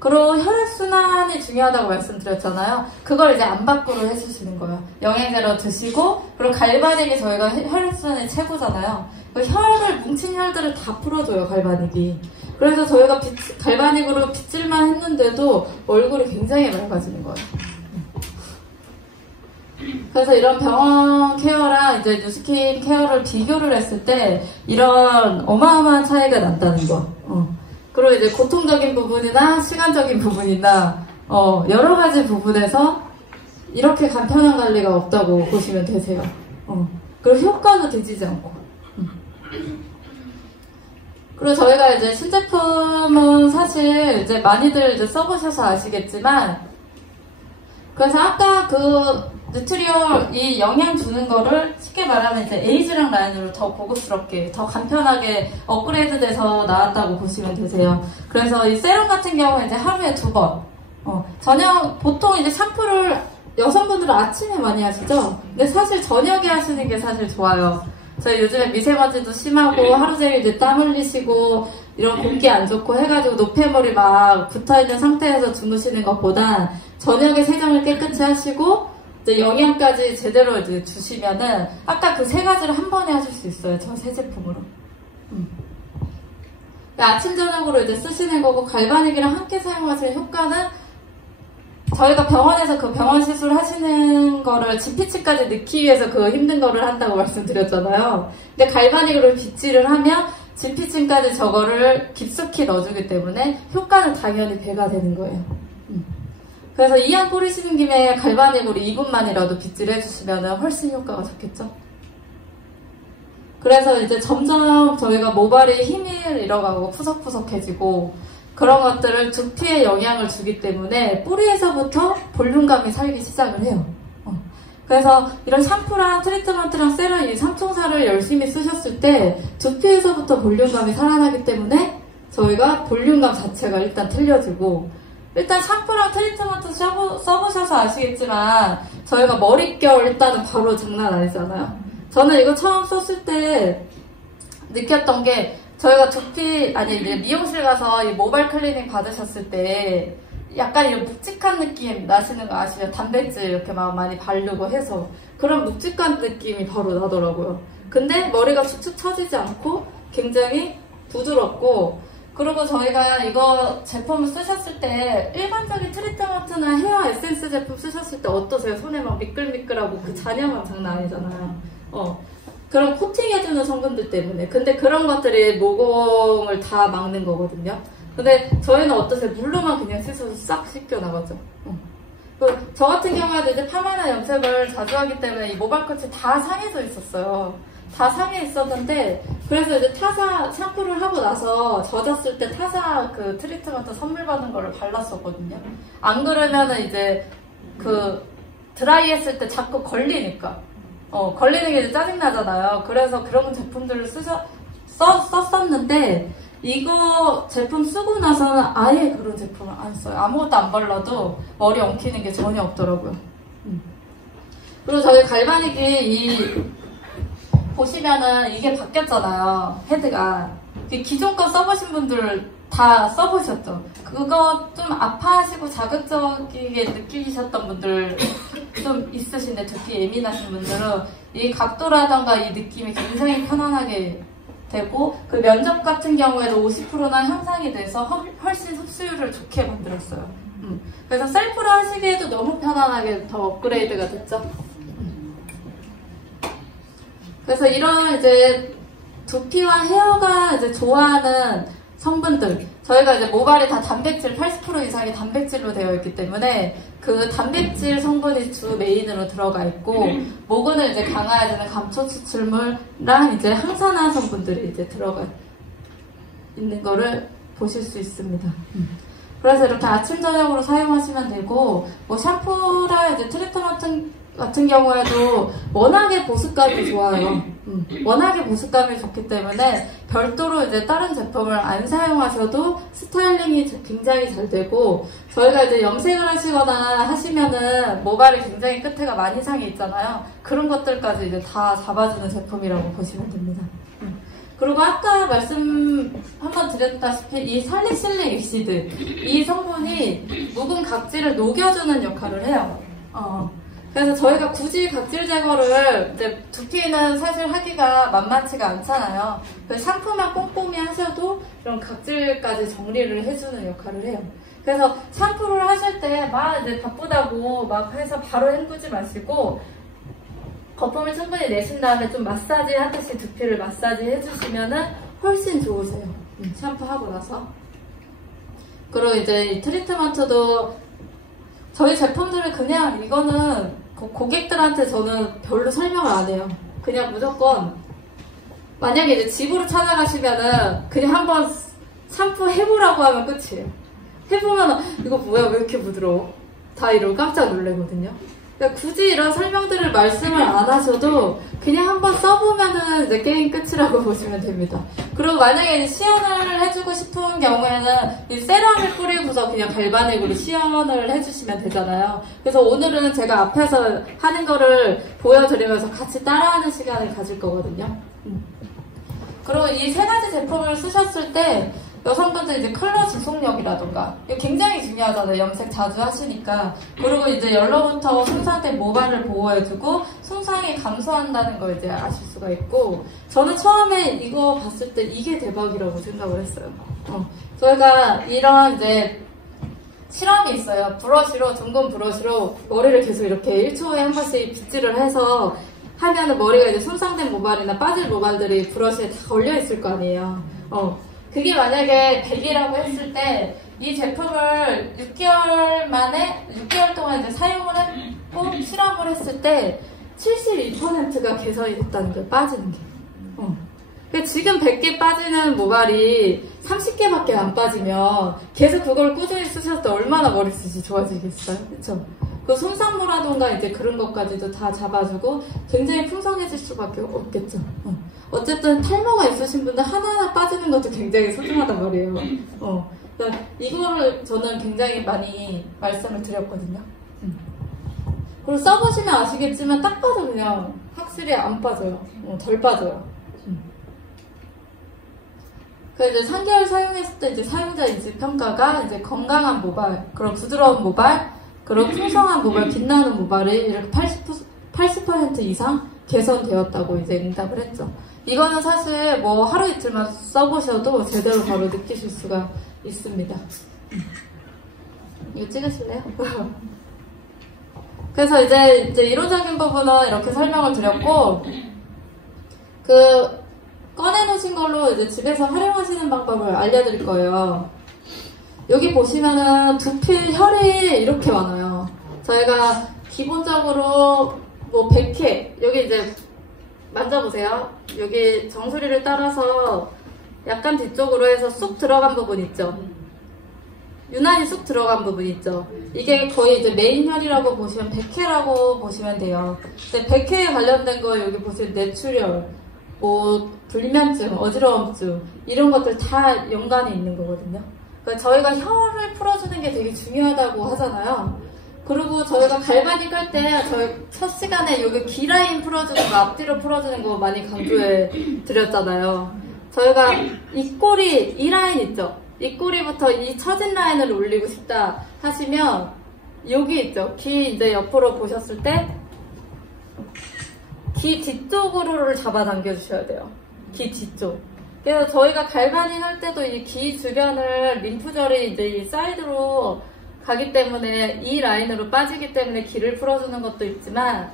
그리고 혈액순환이 중요하다고 말씀드렸잖아요. 그걸 이제 안팎으로 해주시는 거예요. 영양제로 드시고, 그리고 갈바닉이 저희가 혈액순환이 최고잖아요. 그 혈을, 뭉친 혈들을 다 풀어줘요, 갈바닉이. 그래서 저희가 갈바닉으로 빗질만 했는데도 얼굴이 굉장히 맑아지는 거예요. 그래서 이런 병원 케어랑 이제 뉴스킨 케어를 비교를 했을 때 이런 어마어마한 차이가 난다는 거. 그리고 이제 고통적인 부분이나 시간적인 부분이나 여러 가지 부분에서 이렇게 간편한 관리가 없다고 보시면 되세요. 그리고 효과도 뒤지지 않고. 그리고 저희가 이제 신제품은 사실 이제 많이들 이제 써보셔서 아시겠지만, 그래서 아까 그 뉴트리올 이 영양 주는 거를 쉽게 말하면 이제 에이즈랑 라인으로 더 고급스럽게, 더 간편하게 업그레이드 돼서 나왔다고 보시면 되세요. 그래서 이 세럼 같은 경우는 이제 하루에 2번. 저녁, 보통 이제 샴푸를 여성분들은 아침에 많이 하시죠? 근데 사실 저녁에 하시는 게 사실 좋아요. 저희 요즘에 미세먼지도 심하고 하루 종일 이제 땀 흘리시고 이런 공기 안 좋고 해가지고 노폐물이 막 붙어있는 상태에서 주무시는 것보다 저녁에 세정을 깨끗이 하시고 이제 영양까지 제대로 이제 주시면은 아까 그 3가지를 한 번에 하실 수 있어요. 저 새 제품으로. 아침 저녁으로 이제 쓰시는 거고, 갈바닉이랑 함께 사용하시는 효과는 저희가 병원에서 그 병원 시술 하시는 거를 진피층까지 넣기 위해서 그 힘든 거를 한다고 말씀드렸잖아요. 근데 갈바닉으로 빗질을 하면 진피층까지 저거를 깊숙이 넣어주기 때문에 효과는 당연히 배가 되는 거예요. 그래서 이양 뿌리시는 김에 갈바닉으로 2분만이라도 빗질해주시면 훨씬 효과가 좋겠죠. 그래서 이제 점점 저희가 모발이 힘을 잃어가고 푸석푸석해지고 그런 것들을 두피에 영향을 주기 때문에 뿌리에서부터 볼륨감이 살기 시작을 해요. 그래서 이런 샴푸랑 트리트먼트랑 세럼 이 삼총사를 열심히 쓰셨을 때 두피에서부터 볼륨감이 살아나기 때문에 저희가 볼륨감 자체가 일단 틀려지고, 일단 샴푸랑 트리트먼트 써보셔서 아시겠지만 저희가 머릿결 일단은 바로 장난 아니잖아요. 저는 이거 처음 썼을 때 느꼈던 게, 저희가 두피, 아니, 이제 미용실 가서 이 모발 클리닝 받으셨을 때 약간 이런 묵직한 느낌 나시는 거 아시죠? 단백질 이렇게 막 많이 바르고 해서 그런 묵직한 느낌이 바로 나더라고요. 근데 머리가 축축 처지지 않고 굉장히 부드럽고, 그리고 저희가 이거 제품을 쓰셨을 때 일반적인 트리트먼트나 헤어 에센스 제품 쓰셨을 때 어떠세요? 손에 막 미끌미끌하고 그 잔여감 장난 아니잖아요. 그런 코팅해주는 성분들 때문에. 근데 그런 것들이 모공을 다 막는 거거든요. 근데 저희는 어떠세요? 물로만 그냥 씻어서 싹 씻겨나가죠. 저 같은 경우에도 이제 파마나 염색을 자주 하기 때문에 이 모발 끝이 다 상해져 있었어요. 다 상해 있었는데, 그래서 이제 타사 샴푸를 하고 나서 젖었을 때 타사 그 트리트먼트 선물 받은 거를 발랐었거든요. 안 그러면은 이제 그 드라이 했을 때 자꾸 걸리니까. 걸리는 게 짜증나잖아요. 그래서 그런 제품들을 썼었는데, 이거 제품 쓰고 나서는 아예 그런 제품을 안 써요. 아무것도 안 발라도 머리 엉키는 게 전혀 없더라고요. 그리고 저희 갈바닉이 보시면은 이게 바뀌었잖아요. 헤드가. 기존 거 써보신 분들 다 써보셨죠? 그거 좀 아파하시고 자극적이게 느끼셨던 분들 좀 있으신데, 두피 예민하신 분들은 이 각도라던가 이 느낌이 굉장히 편안하게 되고, 그 면적 같은 경우에도 50%나 향상이 돼서 훨씬 흡수율을 좋게 만들었어요. 그래서 셀프로 하시기에도 너무 편안하게 더 업그레이드가 됐죠. 그래서 이런 이제 두피와 헤어가 이제 좋아하는 성분들, 저희가 이제 모발이 다 단백질 80% 이상이 단백질로 되어 있기 때문에 그 단백질 성분이 주 메인으로 들어가 있고, 모근을 이제 강화해주는 감초 추출물랑 이제 항산화 성분들이 이제 들어가 있는 거를 보실 수 있습니다. 그래서 이렇게 아침 저녁으로 사용하시면 되고, 뭐 샴푸랑 이제 트리트먼트 같은 경우에도 워낙에 보습감이 좋아요. 워낙에 보습감이 좋기 때문에 별도로 이제 다른 제품을 안 사용하셔도 스타일링이 굉장히 잘 되고, 저희가 이제 염색을 하시거나 하시면은 모발이 굉장히 끝에가 많이 상해 있잖아요. 그런 것들까지 이제 다 잡아주는 제품이라고 보시면 됩니다. 그리고 아까 말씀 한번 드렸다시피 이 살리실릭 엑시드 이 성분이 묵은 각질을 녹여주는 역할을 해요. 그래서 저희가 굳이 각질 제거를 이제 두피는 사실 하기가 만만치가 않잖아요. 그래서 샴푸만 꼼꼼히 하셔도 이런 각질까지 정리를 해주는 역할을 해요. 그래서 샴푸를 하실 때 막 이제 바쁘다고 막 해서 바로 헹구지 마시고 거품을 충분히 내신 다음에 좀 마사지 하듯이 두피를 마사지 해주시면은 훨씬 좋으세요. 샴푸하고 나서. 그리고 이제 이 트리트먼트도 저희 제품들은 그냥 이거는 고객들한테 저는 별로 설명을 안 해요. 그냥 무조건 만약에 이제 집으로 찾아가시면은 그냥 한번 샴푸 해보라고 하면 끝이에요. 해보면 이거 뭐야 왜 이렇게 부드러워? 다 이러고 깜짝 놀라거든요. 그러니까 굳이 이런 설명들을 말씀을 안 하셔도 그냥 한번 써보면은 이제 게임 끝이라고 보시면 됩니다. 그리고 만약에 시연을 해주고 싶은 경우에는 이 세럼을 뿌리고서 그냥 갈바닉으로 시연을 해주시면 되잖아요. 그래서 오늘은 제가 앞에서 하는 거를 보여드리면서 같이 따라하는 시간을 가질 거거든요. 그리고 이 세 가지 제품을 쓰셨을 때 여성분들 이제 컬러 지속력이라던가 이거 굉장히 중요하잖아요. 염색 자주 하시니까. 그리고 이제 열로부터 손상된 모발을 보호해주고 손상이 감소한다는 걸 이제 아실 수가 있고, 저는 처음에 이거 봤을 때 이게 대박이라고 생각을 했어요. 저희가 이런 이제 실험이 있어요. 브러쉬로, 둥근 브러쉬로 머리를 계속 이렇게 1초에 한 번씩 빗질을 해서 하면은 머리가 이제 손상된 모발이나 빠질 모발들이 브러쉬에 다 걸려 있을 거 아니에요. 그게 만약에 100이라고 했을 때 이 제품을 6개월 동안 이제 사용을 했고 실험을 했을 때 72%가 개선이 됐다는 거예요. 빠지는 게. 그러니까 지금 100개 빠지는 모발이 30개밖에 안 빠지면 계속 그걸 꾸준히 쓰셨을 때 얼마나 머리숱이 좋아지겠어요? 그쵸? 그 손상모라던가 이제 그런 것까지도 다 잡아주고 굉장히 풍성해질 수밖에 없겠죠. 어쨌든 탈모가 있으신 분들 하나하나 빠지는 것도 굉장히 소중하단 말이에요. 그러니까 이거를 저는 굉장히 많이 말씀을 드렸거든요. 그리고 써보시면 아시겠지만 딱 봐도 그냥 확실히 안 빠져요. 덜 빠져요. 그래서 이제 3개월 사용했을 때 이제 사용자 인지 평가가 이제 건강한 모발, 그런 부드러운 모발, 그리고 풍성한 모발, 빛나는 모발이 이렇게 80% 이상 개선되었다고 이제 응답을 했죠. 이거는 사실 뭐 하루 이틀만 써보셔도 제대로 바로 느끼실 수가 있습니다. 이거 찍으실래요? 그래서 이제 이론적인 부분은 이렇게 설명을 드렸고, 꺼내놓으신 걸로 이제 집에서 활용하시는 방법을 알려드릴 거예요. 여기 보시면은 두피 혈이 이렇게 많아요. 저희가 기본적으로 뭐 100회, 여기 이제 만져보세요. 여기 정수리를 따라서 약간 뒤쪽으로 해서 쑥 들어간 부분 있죠? 유난히 쑥 들어간 부분 있죠? 이게 거의 이제 메인 혈이라고 보시면 100회라고 보시면 돼요. 근데 100회에 관련된 거 여기 보시면 뇌출혈, 뭐 불면증, 어지러움증 이런 것들 다 연관이 있는 거거든요. 그러니까 저희가 혈을 풀어주는 게 되게 중요하다고 하잖아요. 그리고 저희가 갈바닉 할 때 저희 첫 시간에 여기 귀라인 풀어주는 거, 앞뒤로 풀어주는 거 많이 강조해 드렸잖아요. 저희가 입꼬리, 이 라인 있죠? 입꼬리부터 이 처진 라인을 올리고 싶다 하시면 여기 있죠? 귀 이제 옆으로 보셨을 때 귀 뒤쪽으로를 잡아당겨 주셔야 돼요. 귀 뒤쪽. 그래서 저희가 갈바닉 할 때도 이 귀 주변을 림프절이 이제 이 사이드로 가기 때문에 이 라인으로 빠지기 때문에 귀를 풀어주는 것도 있지만,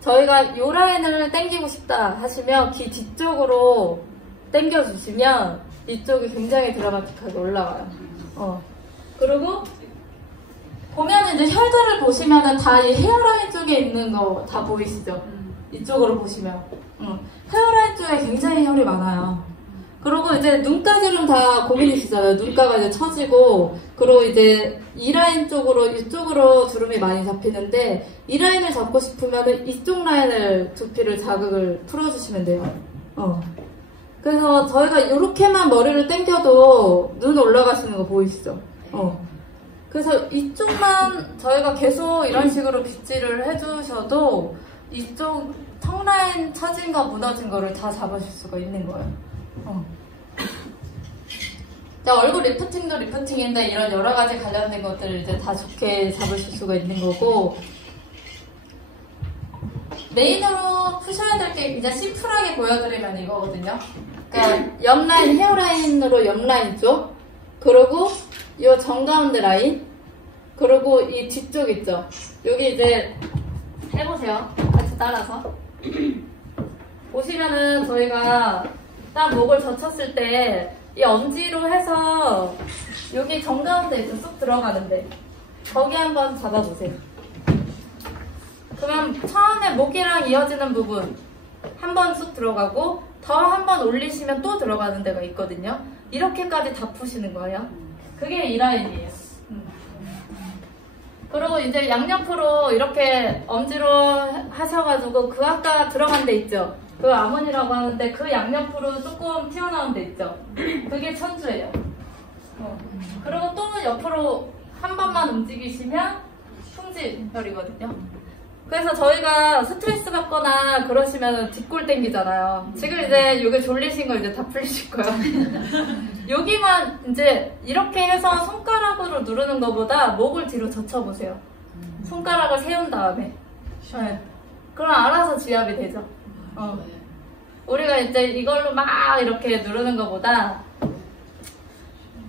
저희가 이 라인을 당기고 싶다 하시면 귀 뒤쪽으로 당겨주시면 이쪽이 굉장히 드라마틱하게 올라와요. 그리고 보면은 이제 혈들을 보시면은 다 이 헤어라인 쪽에 있는 거 다 보이시죠? 이쪽으로 보시면 헤어라인 쪽에 굉장히 혈이 많아요. 그리고 이제 눈가지름 다 고민이시잖아요. 눈가가 이제 처지고, 그리고 이제 이 라인 쪽으로, 이쪽으로 주름이 많이 잡히는데, 이 라인을 잡고 싶으면 이쪽 라인을 두피를 자극을 풀어주시면 돼요. 그래서 저희가 이렇게만 머리를 당겨도 눈 올라가시는 거 보이시죠? 그래서 이쪽만 저희가 계속 이런 식으로 빗질을 해주셔도 이쪽 턱 라인 처진 거, 무너진 거를 다 잡으실 수가 있는 거예요. 얼굴 리프팅도 리프팅인데 이런 여러 가지 관련된 것들을 이제 다 좋게 잡으실 수가 있는 거고, 메인으로 푸셔야 될 게 이제 심플하게 보여드리면 이거거든요. 그러니까 옆라인, 헤어라인으로 옆라인 쪽, 그리고 이 정가운데 라인, 그리고 이 뒤쪽 있죠. 여기 이제 해보세요. 같이 따라서. 보시면은 저희가 딱 목을 젖혔을 때 이 엄지로 해서 여기 정가운데 이렇게 쑥 들어가는데 거기 한번 잡아보세요. 그러면 처음에 목이랑 이어지는 부분 한 번 쑥 들어가고 더 한 번 올리시면 또 들어가는 데가 있거든요. 이렇게까지 다 푸시는 거예요. 그게 이 라인이에요. 그리고 이제 양옆으로 이렇게 엄지로 하셔가지고 그 아까 들어간 데 있죠? 그 아몬이라고 하는데 그 양옆으로 조금 튀어나온 데 있죠? 그게 천주예요. 그리고 또 옆으로 한 번만 움직이시면 풍지혈이거든요. 그래서 저희가 스트레스 받거나 그러시면 뒷골 땡기잖아요. 지금 이제 이게 졸리신 거 이제 다 풀리실 거예요. 여기만 이제 이렇게 해서 손가락으로 누르는 것보다 목을 뒤로 젖혀보세요. 손가락을 세운 다음에. 네. 그럼 알아서 지압이 되죠. 우리가 이제 이걸로 막 이렇게 누르는 것보다,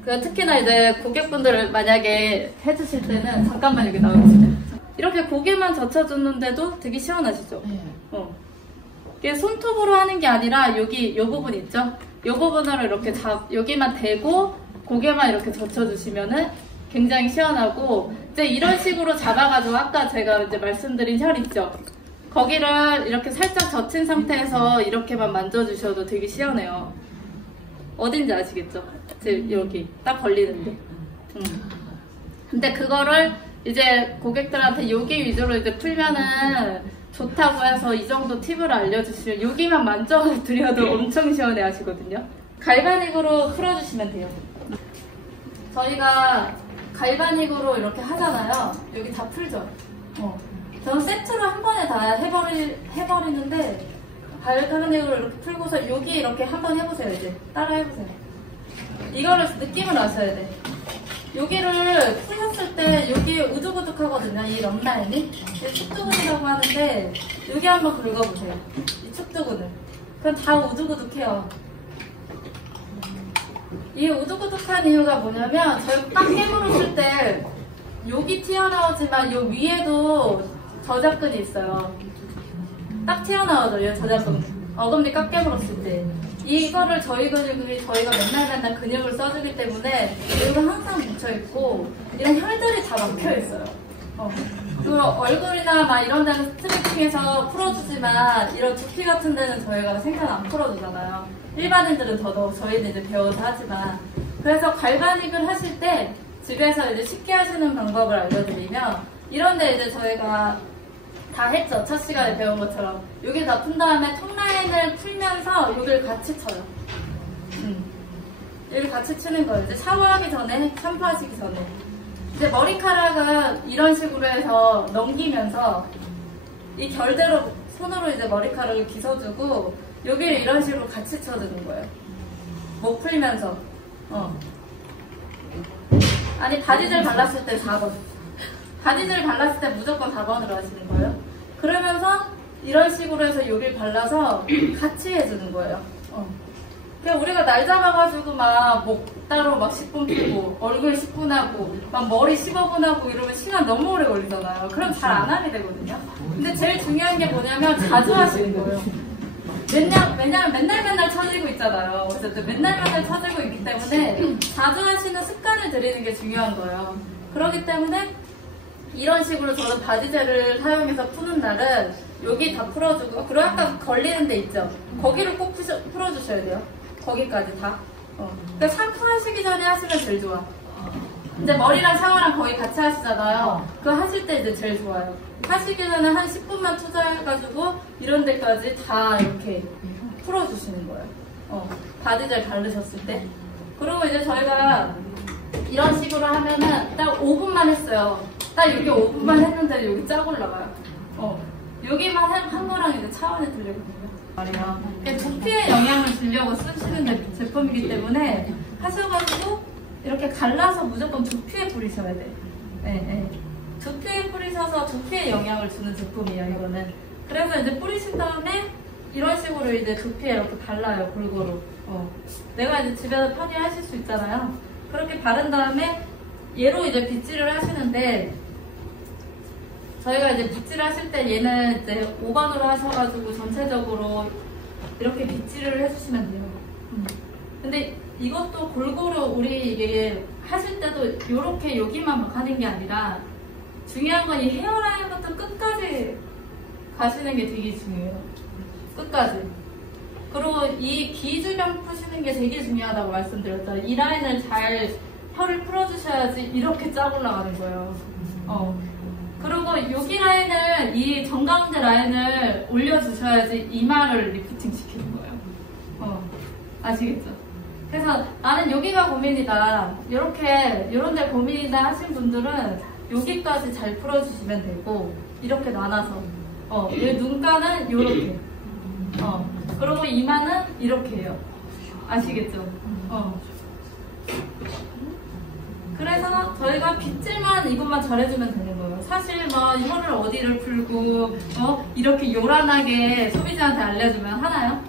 특히나 이제 고객분들을 만약에 해주실 때는, 잠깐만 여기 나와주세요. 이렇게 고개만 젖혀주는데도 되게 시원하시죠? 이게 손톱으로 하는 게 아니라 여기 요 부분 있죠? 요 부분으로 이렇게 여기만 대고 고개만 이렇게 젖혀주시면은 굉장히 시원하고, 이제 이런 식으로 잡아가지고 아까 제가 이제 말씀드린 혈 있죠? 거기를 이렇게 살짝 젖힌 상태에서 이렇게만 만져주셔도 되게 시원해요. 어딘지 아시겠죠? 여기 딱 걸리는데. 근데 그거를 이제 고객들한테 여기 위주로 이제 풀면은 좋다고 해서 이 정도 팁을 알려주시면 여기만 만져드려도 엄청 시원해 하시거든요. 갈바닉으로 풀어주시면 돼요. 저희가 갈바닉으로 이렇게 하잖아요. 여기 다 풀죠. 저는 세트로 한 번에 다 해버리는데 갈바닉으로 이렇게 풀고서 여기 이렇게 한번 해보세요. 이제 따라 해보세요. 이거를 느낌을 아셔야 돼. 여기를 풀었을 때 여기 우두구둑하거든요. 이 럼라인이. 이 축두근이라고 하는데 여기 한번 긁어보세요. 이 축두근을. 그럼 다 우두구둑해요. 이 우두구둑한 이유가 뭐냐면 저희 딱 깨물었을 때 여기 튀어나오지만 요 위에도 저작근이 있어요. 딱 튀어나오죠. 이 저작근. 어금니 깍 깨물었을 때. 이거를 저희가 맨날 근육을 써주기 때문에 여기가 항상 묻혀있고 이런 혈들이 다 막혀있어요. 그 얼굴이나 막 이런 데는 스트레칭해서 풀어주지만 이런 두피 같은 데는 저희가 생각 안 풀어주잖아요. 일반인들은 더더욱 저희는 이제 배워서 하지만. 그래서 갈바닉을 하실 때 집에서 이제 쉽게 하시는 방법을 알려드리면 이런 데 이제 저희가 다 했죠. 첫 시간에 배운 것처럼. 여기 다 푼 다음에 턱라인을 풀면서 여기를 같이 쳐요. 여기 같이 치는 거예요. 이제 샤워하기 전에, 샴푸하시기 전에. 이제 머리카락은 이런 식으로 해서 넘기면서 이 결대로 손으로 이제 머리카락을 빗어주고 여기를 이런 식으로 같이 쳐주는 거예요. 목 풀면서. 아니, 바디젤 발랐을 때 4번. 바디젤 발랐을 때 무조건 4번으로 하시는 거예요. 그러면서 이런 식으로 해서 여기를 발라서 같이 해주는 거예요. 그냥 우리가 날 잡아가지고 막 목 따로 막 10분 피고 얼굴 10분 하고 막 머리 15분 하고 이러면 시간 너무 오래 걸리잖아요. 그럼 잘 안 하게 되거든요. 근데 제일 중요한 게 뭐냐면 자주 하시는 거예요. 왜냐면 맨날 쳐지고 있잖아요. 그래서 맨날 쳐지고 있기 때문에 자주 하시는 습관을 들이는 게 중요한 거예요. 그렇기 때문에 이런 식으로 저는 바디젤을 사용해서 푸는 날은 여기 다 풀어주고, 그리고 아까 걸리는 데 있죠? 거기를 꼭 풀어주셔야 돼요. 거기까지 다. 그러니까 샴푸 하시기 전에 하시면 제일 좋아. 이제 머리랑 샤워랑 거의 같이 하시잖아요. 그거 하실 때 이제 제일 좋아요. 하시기 전에 한 10분만 투자해가지고 이런 데까지 다 이렇게 풀어주시는 거예요. 바디젤 바르셨을 때. 그리고 이제 저희가 이런 식으로 하면은 딱 5분만 했어요. 딱 여기 5분만 했는데 여기 쫙 올라가요. 여기만 한 거랑 이제 차원이 들리거든요. 말이에요. 두피에 영향을 주려고 쓰시는 제품이기 때문에 하셔가지고 이렇게 갈라서 무조건 두피에 뿌리셔야 돼. 네. 두피에 뿌리셔서 두피에 영향을 주는 제품이에요, 이거는. 그래서 이제 뿌리신 다음에 이런 식으로 이제 두피에 이렇게 발라요, 골고루. 내가 이제 집에서 편히 하실 수 있잖아요. 그렇게 바른 다음에 얘로 이제 빗질을 하시는데, 저희가 이제 빗질 하실 때 얘는 이제 5번으로 하셔가지고 전체적으로 이렇게 빗질을 해주시면 돼요. 근데 이것도 골고루 우리 이게 하실 때도 이렇게 여기만 막 하는 게 아니라 중요한 건 이 헤어라인부터 끝까지 가시는 게 되게 중요해요. 끝까지. 그리고 이 귀 주변 푸시는 게 되게 중요하다고 말씀드렸잖아요. 이 라인을 잘 혀를 풀어주셔야지 이렇게 쫙 올라가는 거예요. 그리고 여기 라인을, 이 정가운데 라인을 올려주셔야지 이마를 리프팅 시키는 거예요. 아시겠죠? 그래서 나는 여기가 고민이다, 요런 데 고민이다 하신 분들은 여기까지 잘 풀어주시면 되고, 이렇게 나눠서. 이 눈가는 요렇게. 그리고 이마는 이렇게 해요. 아시겠죠? 그래서 저희가 빗질만 이것만 잘해주면 되는 거예요. 사실 뭐 혀를 어디를 풀고 이렇게 요란하게 소비자한테 알려주면 하나요?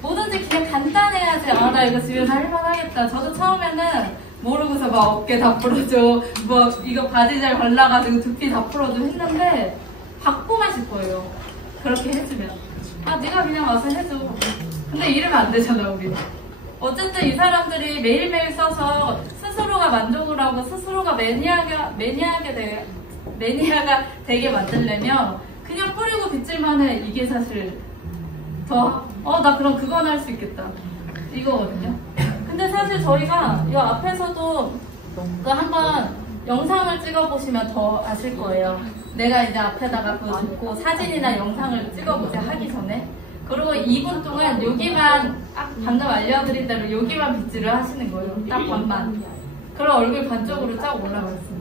뭐든지 그냥 간단해야지. 나 이거 집에서 할만하겠다. 저도 처음에는 모르고서 막 어깨 다 풀어줘, 뭐 이거 바지 잘 발라가지고 두피 다 풀어줘 했는데 받고 마실 거예요. 그렇게 해주면. 네가 그냥 와서 해줘. 근데 이러면 안 되잖아, 우리. 어쨌든 이 사람들이 매일매일 써서 스스로가 만족을 하고 스스로가 매니아가 되게 만들려면 그냥 뿌리고 빗질만 해. 이게 사실 더, 나 그럼 그건 할 수 있겠다, 이거거든요. 근데 사실 저희가 이 앞에서도 한번 영상을 찍어보시면 더 아실 거예요. 내가 이제 앞에다가 그거 놓고 사진이나 영상을 찍어보자 하기 전에. 그리고 2분 동안 여기만, 방금 알려드린 대로 여기만 빗질을 하시는 거예요. 딱 반만. 그럼 얼굴 반쪽으로 쫙 올라가 있어요.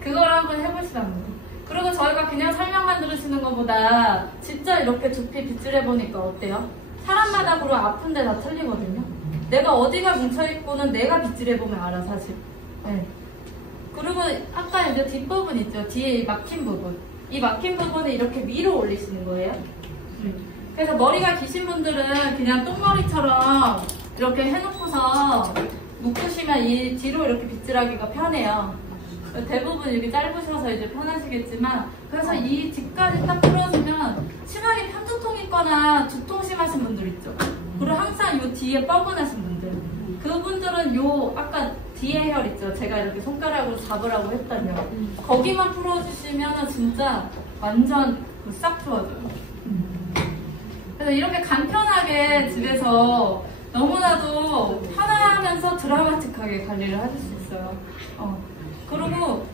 그걸 한번 해보시면 합니다. 그리고 저희가 그냥 설명만 들으시는 것보다 진짜 이렇게 두피 빗질해보니까 어때요? 사람마다 그리고 아픈데 다 틀리거든요. 내가 어디가 뭉쳐있고는 내가 빗질해보면 알아, 사실. 네. 그리고 아까 이제 뒷부분 있죠? 뒤에 막힌 부분. 이 막힌 부분을 이렇게 위로 올리시는 거예요. 그래서 머리가 기신 분들은 그냥 똥머리처럼 이렇게 해놓고서 묶으시면 이 뒤로 이렇게 빗질하기가 편해요. 대부분 여기 짧으셔서 이제 편하시겠지만, 그래서 이 뒤까지 딱 풀어주면 심하게 편두통 있거나 두통 심하신 분들 있죠. 그리고 항상 요 뒤에 뻐근하신 분들, 그분들은 요 아까 뒤에 헤어 있죠. 제가 이렇게 손가락으로 잡으라고 했던 헤어, 거기만 풀어주시면 진짜 완전 싹 풀어져요. 그래서 이렇게 간편하게 집에서 너무나도 편하면서 드라마틱하게 관리를 하실 수 있어요. 그리고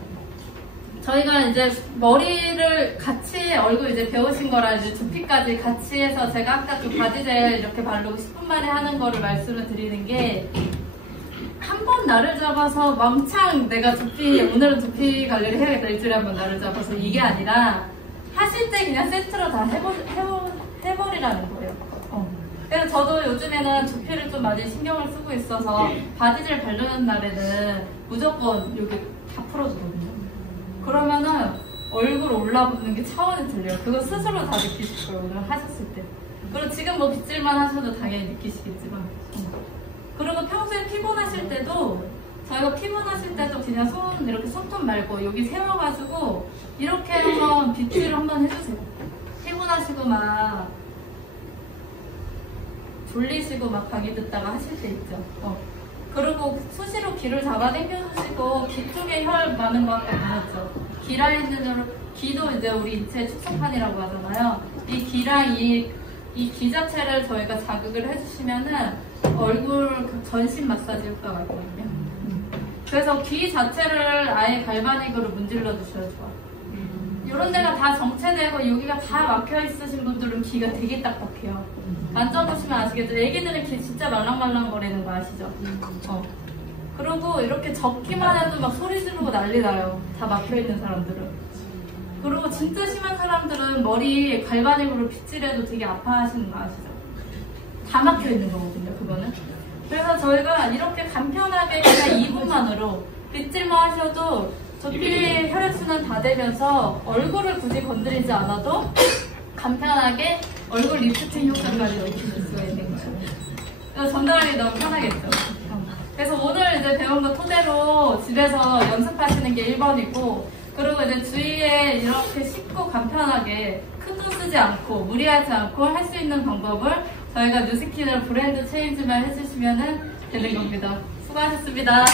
저희가 이제 머리를 같이, 얼굴 이제 배우신 거라 이제 두피까지 같이 해서, 제가 아까 그 바디젤 이렇게 바르고 10분 만에 하는 거를 말씀을 드리는 게, 한 번 날을 잡아서 왕창 내가 오늘은 두피 관리를 해야겠다, 일주일에 한 번 날을 잡아서, 이게 아니라 하실 때 그냥 세트로 다 해버리라는 거예요. 그래서 저도 요즘에는 두피를 좀 많이 신경을 쓰고 있어서 바디젤 바르는 날에는 무조건 여기 다 풀어주거든요. 그러면은 얼굴 올라붙는 게 차원이 틀려요. 그거 스스로 다 느끼실 거예요, 오늘 하셨을 때. 그리고 지금 뭐 빗질만 하셔도 당연히 느끼시겠지만. 그리고 평소에 피곤하실 때도, 저희가 피곤하실 때도 그냥 이렇게 손톱 말고 여기 세워가지고 이렇게 한번 빗질을 한번 해주세요. 피곤하시고 막 졸리시고 막 강의 듣다가 하실 때 있죠. 그리고 수시로 귀를 잡아 당겨주시고, 귀 쪽에 혈 많은 거 아까 보셨죠? 귀 라인으로, 귀도 이제 우리 인체의 축소판이라고 하잖아요. 이 귀랑 이 귀 자체를 저희가 자극을 해주시면은 얼굴 전신 마사지 효과가 있거든요. 그래서 귀 자체를 아예 갈바닉으로 문질러 주셔야 좋아요. 이런 데가 다 정체되고 여기가 다 막혀 있으신 분들은 귀가 되게 딱딱해요. 만져보시면 아시겠죠? 애기들은 귀 진짜 말랑말랑거리는 거 아시죠? 그리고 이렇게 적기만 해도 막 소리 지르고 난리 나요. 다 막혀 있는 사람들은. 그리고 진짜 심한 사람들은 머리 갈바닉으로 빗질해도 되게 아파하시는 거 아시죠? 다 막혀 있는 거거든요, 그거는. 그래서 저희가 이렇게 간편하게 그냥 2분만으로 빗질만 하셔도 두피 혈액순환 다 되면서 얼굴을 굳이 건드리지 않아도 간편하게 얼굴 리프팅 효과까지 넣으실 수가 있는 거예요. 그래서 전달하기 너무 편하겠죠. 그래서 오늘 이제 배운 거 토대로 집에서 연습하시는 게 1번이고, 그리고 이제 주위에 이렇게 쉽고 간편하게 큰 돈 쓰지 않고 무리하지 않고 할 수 있는 방법을 저희가 뉴스킨을 브랜드 체인지만 해주시면 되는 겁니다. 수고하셨습니다.